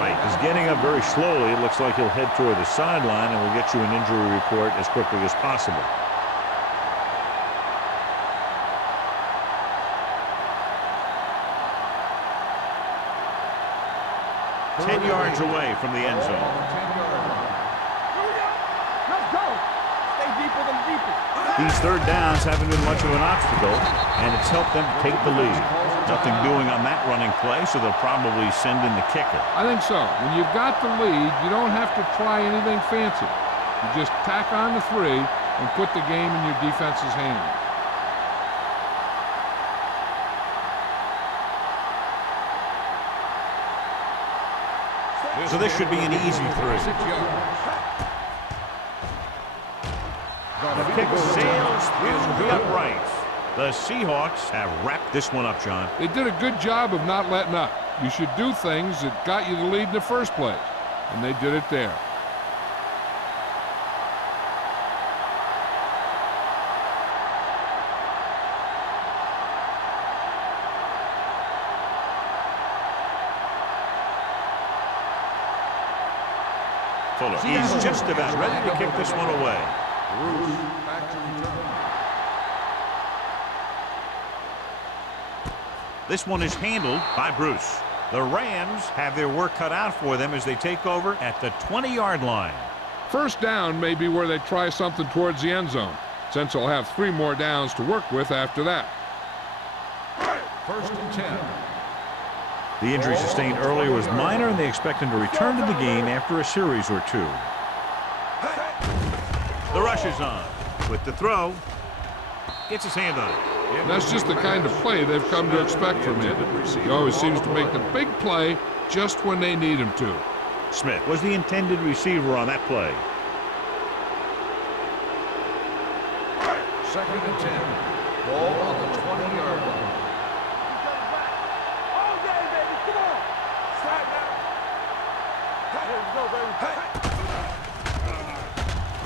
Wright is getting up very slowly. It looks like he'll head toward the sideline, and we'll get you an injury report as quickly as possible. Ten yards away from the end zone. 10-yard line. Let's go. Stay deeper than deepest. These third downs haven't been much of an obstacle, and it's helped them take the lead. Nothing doing on that running play, so they'll probably send in the kicker. I think so. When you've got the lead, you don't have to try anything fancy. You just tack on the 3 and put the game in your defense's hands. So this should be an easy 3. 6 yards. The kick sails through the uprights. The Seahawks have wrapped this one up, John. They did a good job of not letting up. You should do things that got you the lead in the first place, and they did it there. Fuller is just about ready to kick this one away. Bruce back to return. This one is handled by Bruce. The Rams have their work cut out for them as they take over at the 20-yard line. First down may be where they try something towards the end zone, since they'll have 3 more downs to work with after that. First and 10. The injury sustained earlier was minor, and they expect him to return to the game after a series or 2. The rush is on. With the throw, gets his hand on it. That's just the kind of play they've come to expect from him. He always seems to make the big play just when they need him to. Smith was the intended receiver on that play. Second and 10. Ball on the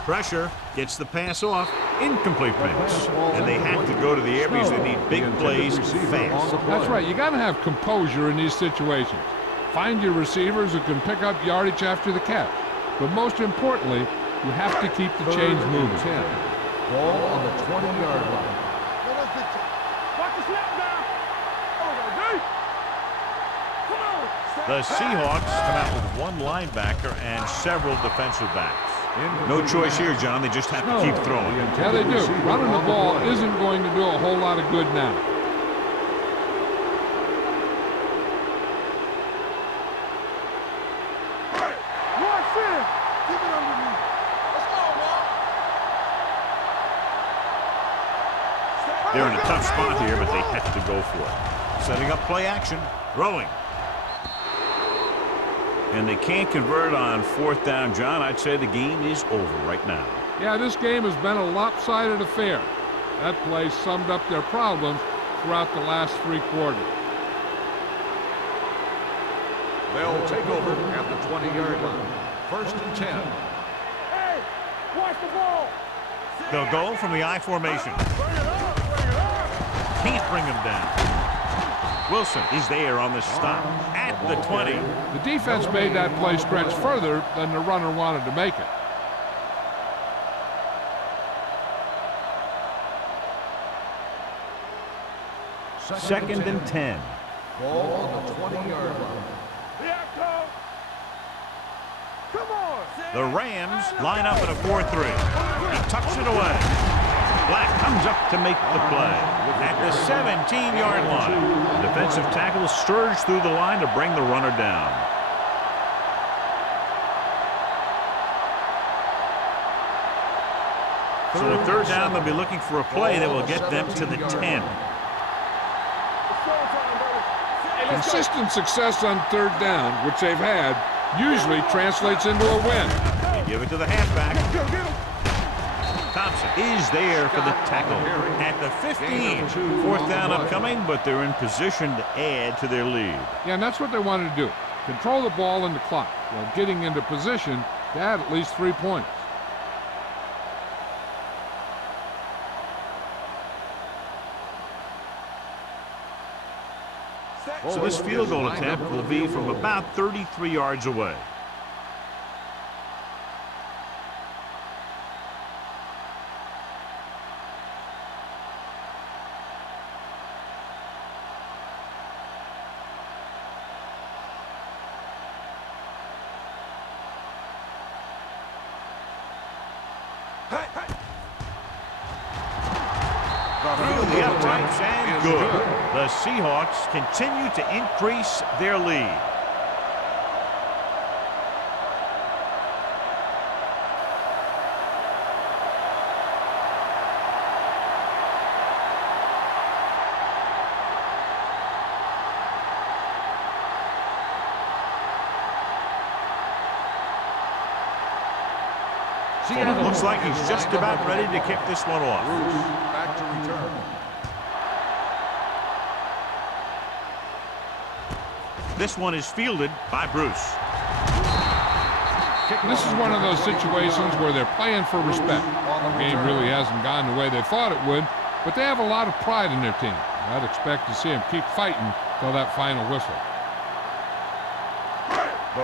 Pressure, gets the pass off, incomplete pass. And they have to go to the areas that need big plays fast. That's right. You got to have composure in these situations. Find your receivers who can pick up yardage after the catch. But most importantly, you have to keep the chains moving. 10. Ball on the 20-yard line. Watch the snap down. The Seahawks come out with one linebacker and several defensive backs. No choice here, John. They just have to keep throwing. Yeah, they do. Running the ball isn't going to do a whole lot of good now. They're in a tough spot here, but they have to go for it. Setting up play action, throwing. And they can't convert on 4th down, John. I'd say the game is over right now. Yeah, this game has been a lopsided affair. That play summed up their problems throughout the last 3 quarters. They'll take over at the 20-yard line. 1st and 10. Hey, watch the ball. They'll go from the I formation. Can't bring him down. Wilson is there on the stop at the 20. The defense made that play stretch further than the runner wanted to make it. Second and 10. Ball on the 20-yard line. Come on. The Rams line up in a 4-3. He tucks it away. Black comes up to make the play at the 17-yard line. The defensive tackle surged through the line to bring the runner down. So on 3rd down, they'll be looking for a play that will get them to the 10. Consistent success on 3rd down, which they've had, usually translates into a win. They give it to the halfback. Thompson is there for the tackle at the 15. 4th down upcoming, but they're in position to add to their lead. Yeah, and that's what they wanted to do. Control the ball and the clock while getting into position to add at least 3 points. So this field goal attempt will be from about 33 yards away. Through the uprights and good. The Seahawks continue to increase their lead. Looks like he's just about ready to kick this one off. Back to return. This one is fielded by Bruce. This is one of those situations where they're playing for respect. The game really hasn't gone the way they thought it would, but they have a lot of pride in their team. I'd expect to see them keep fighting till that final whistle.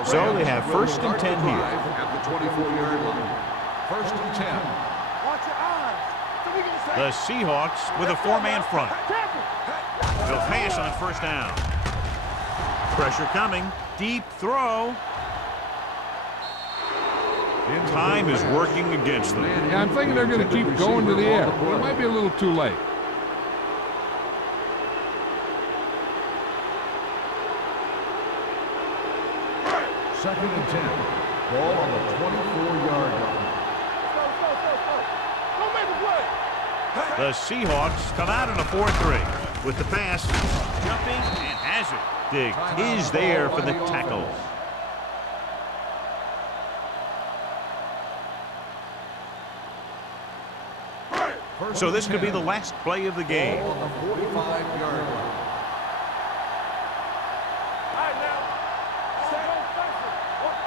So they have 1st and 10 here. At the 24-yard line. 1st and 10. Watch your eyes. So we can say, The Seahawks with a 4-man front. They'll pass on 1st down. Pressure coming. Deep throw. Time is working against them. Yeah, I'm thinking they're going to keep going to the air, but it might be a little too late. Second and 10. Ball on the 24-yard line. don't make a play. The Seahawks come out in a 4-3 with the pass. Jumping and has it. Diggs is there for the tackle. So this could be the last play of the game. Ball on the 45-yard line. All right, now.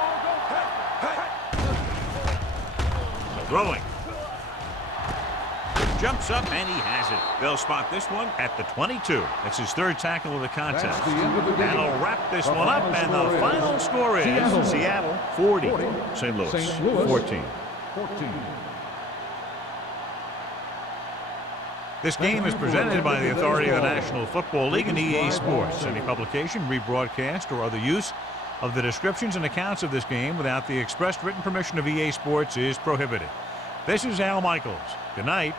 All go fast. Throwing. Jumps up, and he has it. They'll spot this one at the 22. That's his third tackle of the contest. That's the end of the game. That'll wrap this one up, and the final score is Seattle 40, St. Louis 14. This game is presented by the authority of the National Football League and EA Sports. Any publication, rebroadcast, or other use of the descriptions and accounts of this game without the expressed written permission of EA Sports is prohibited. This is Al Michaels. Good night.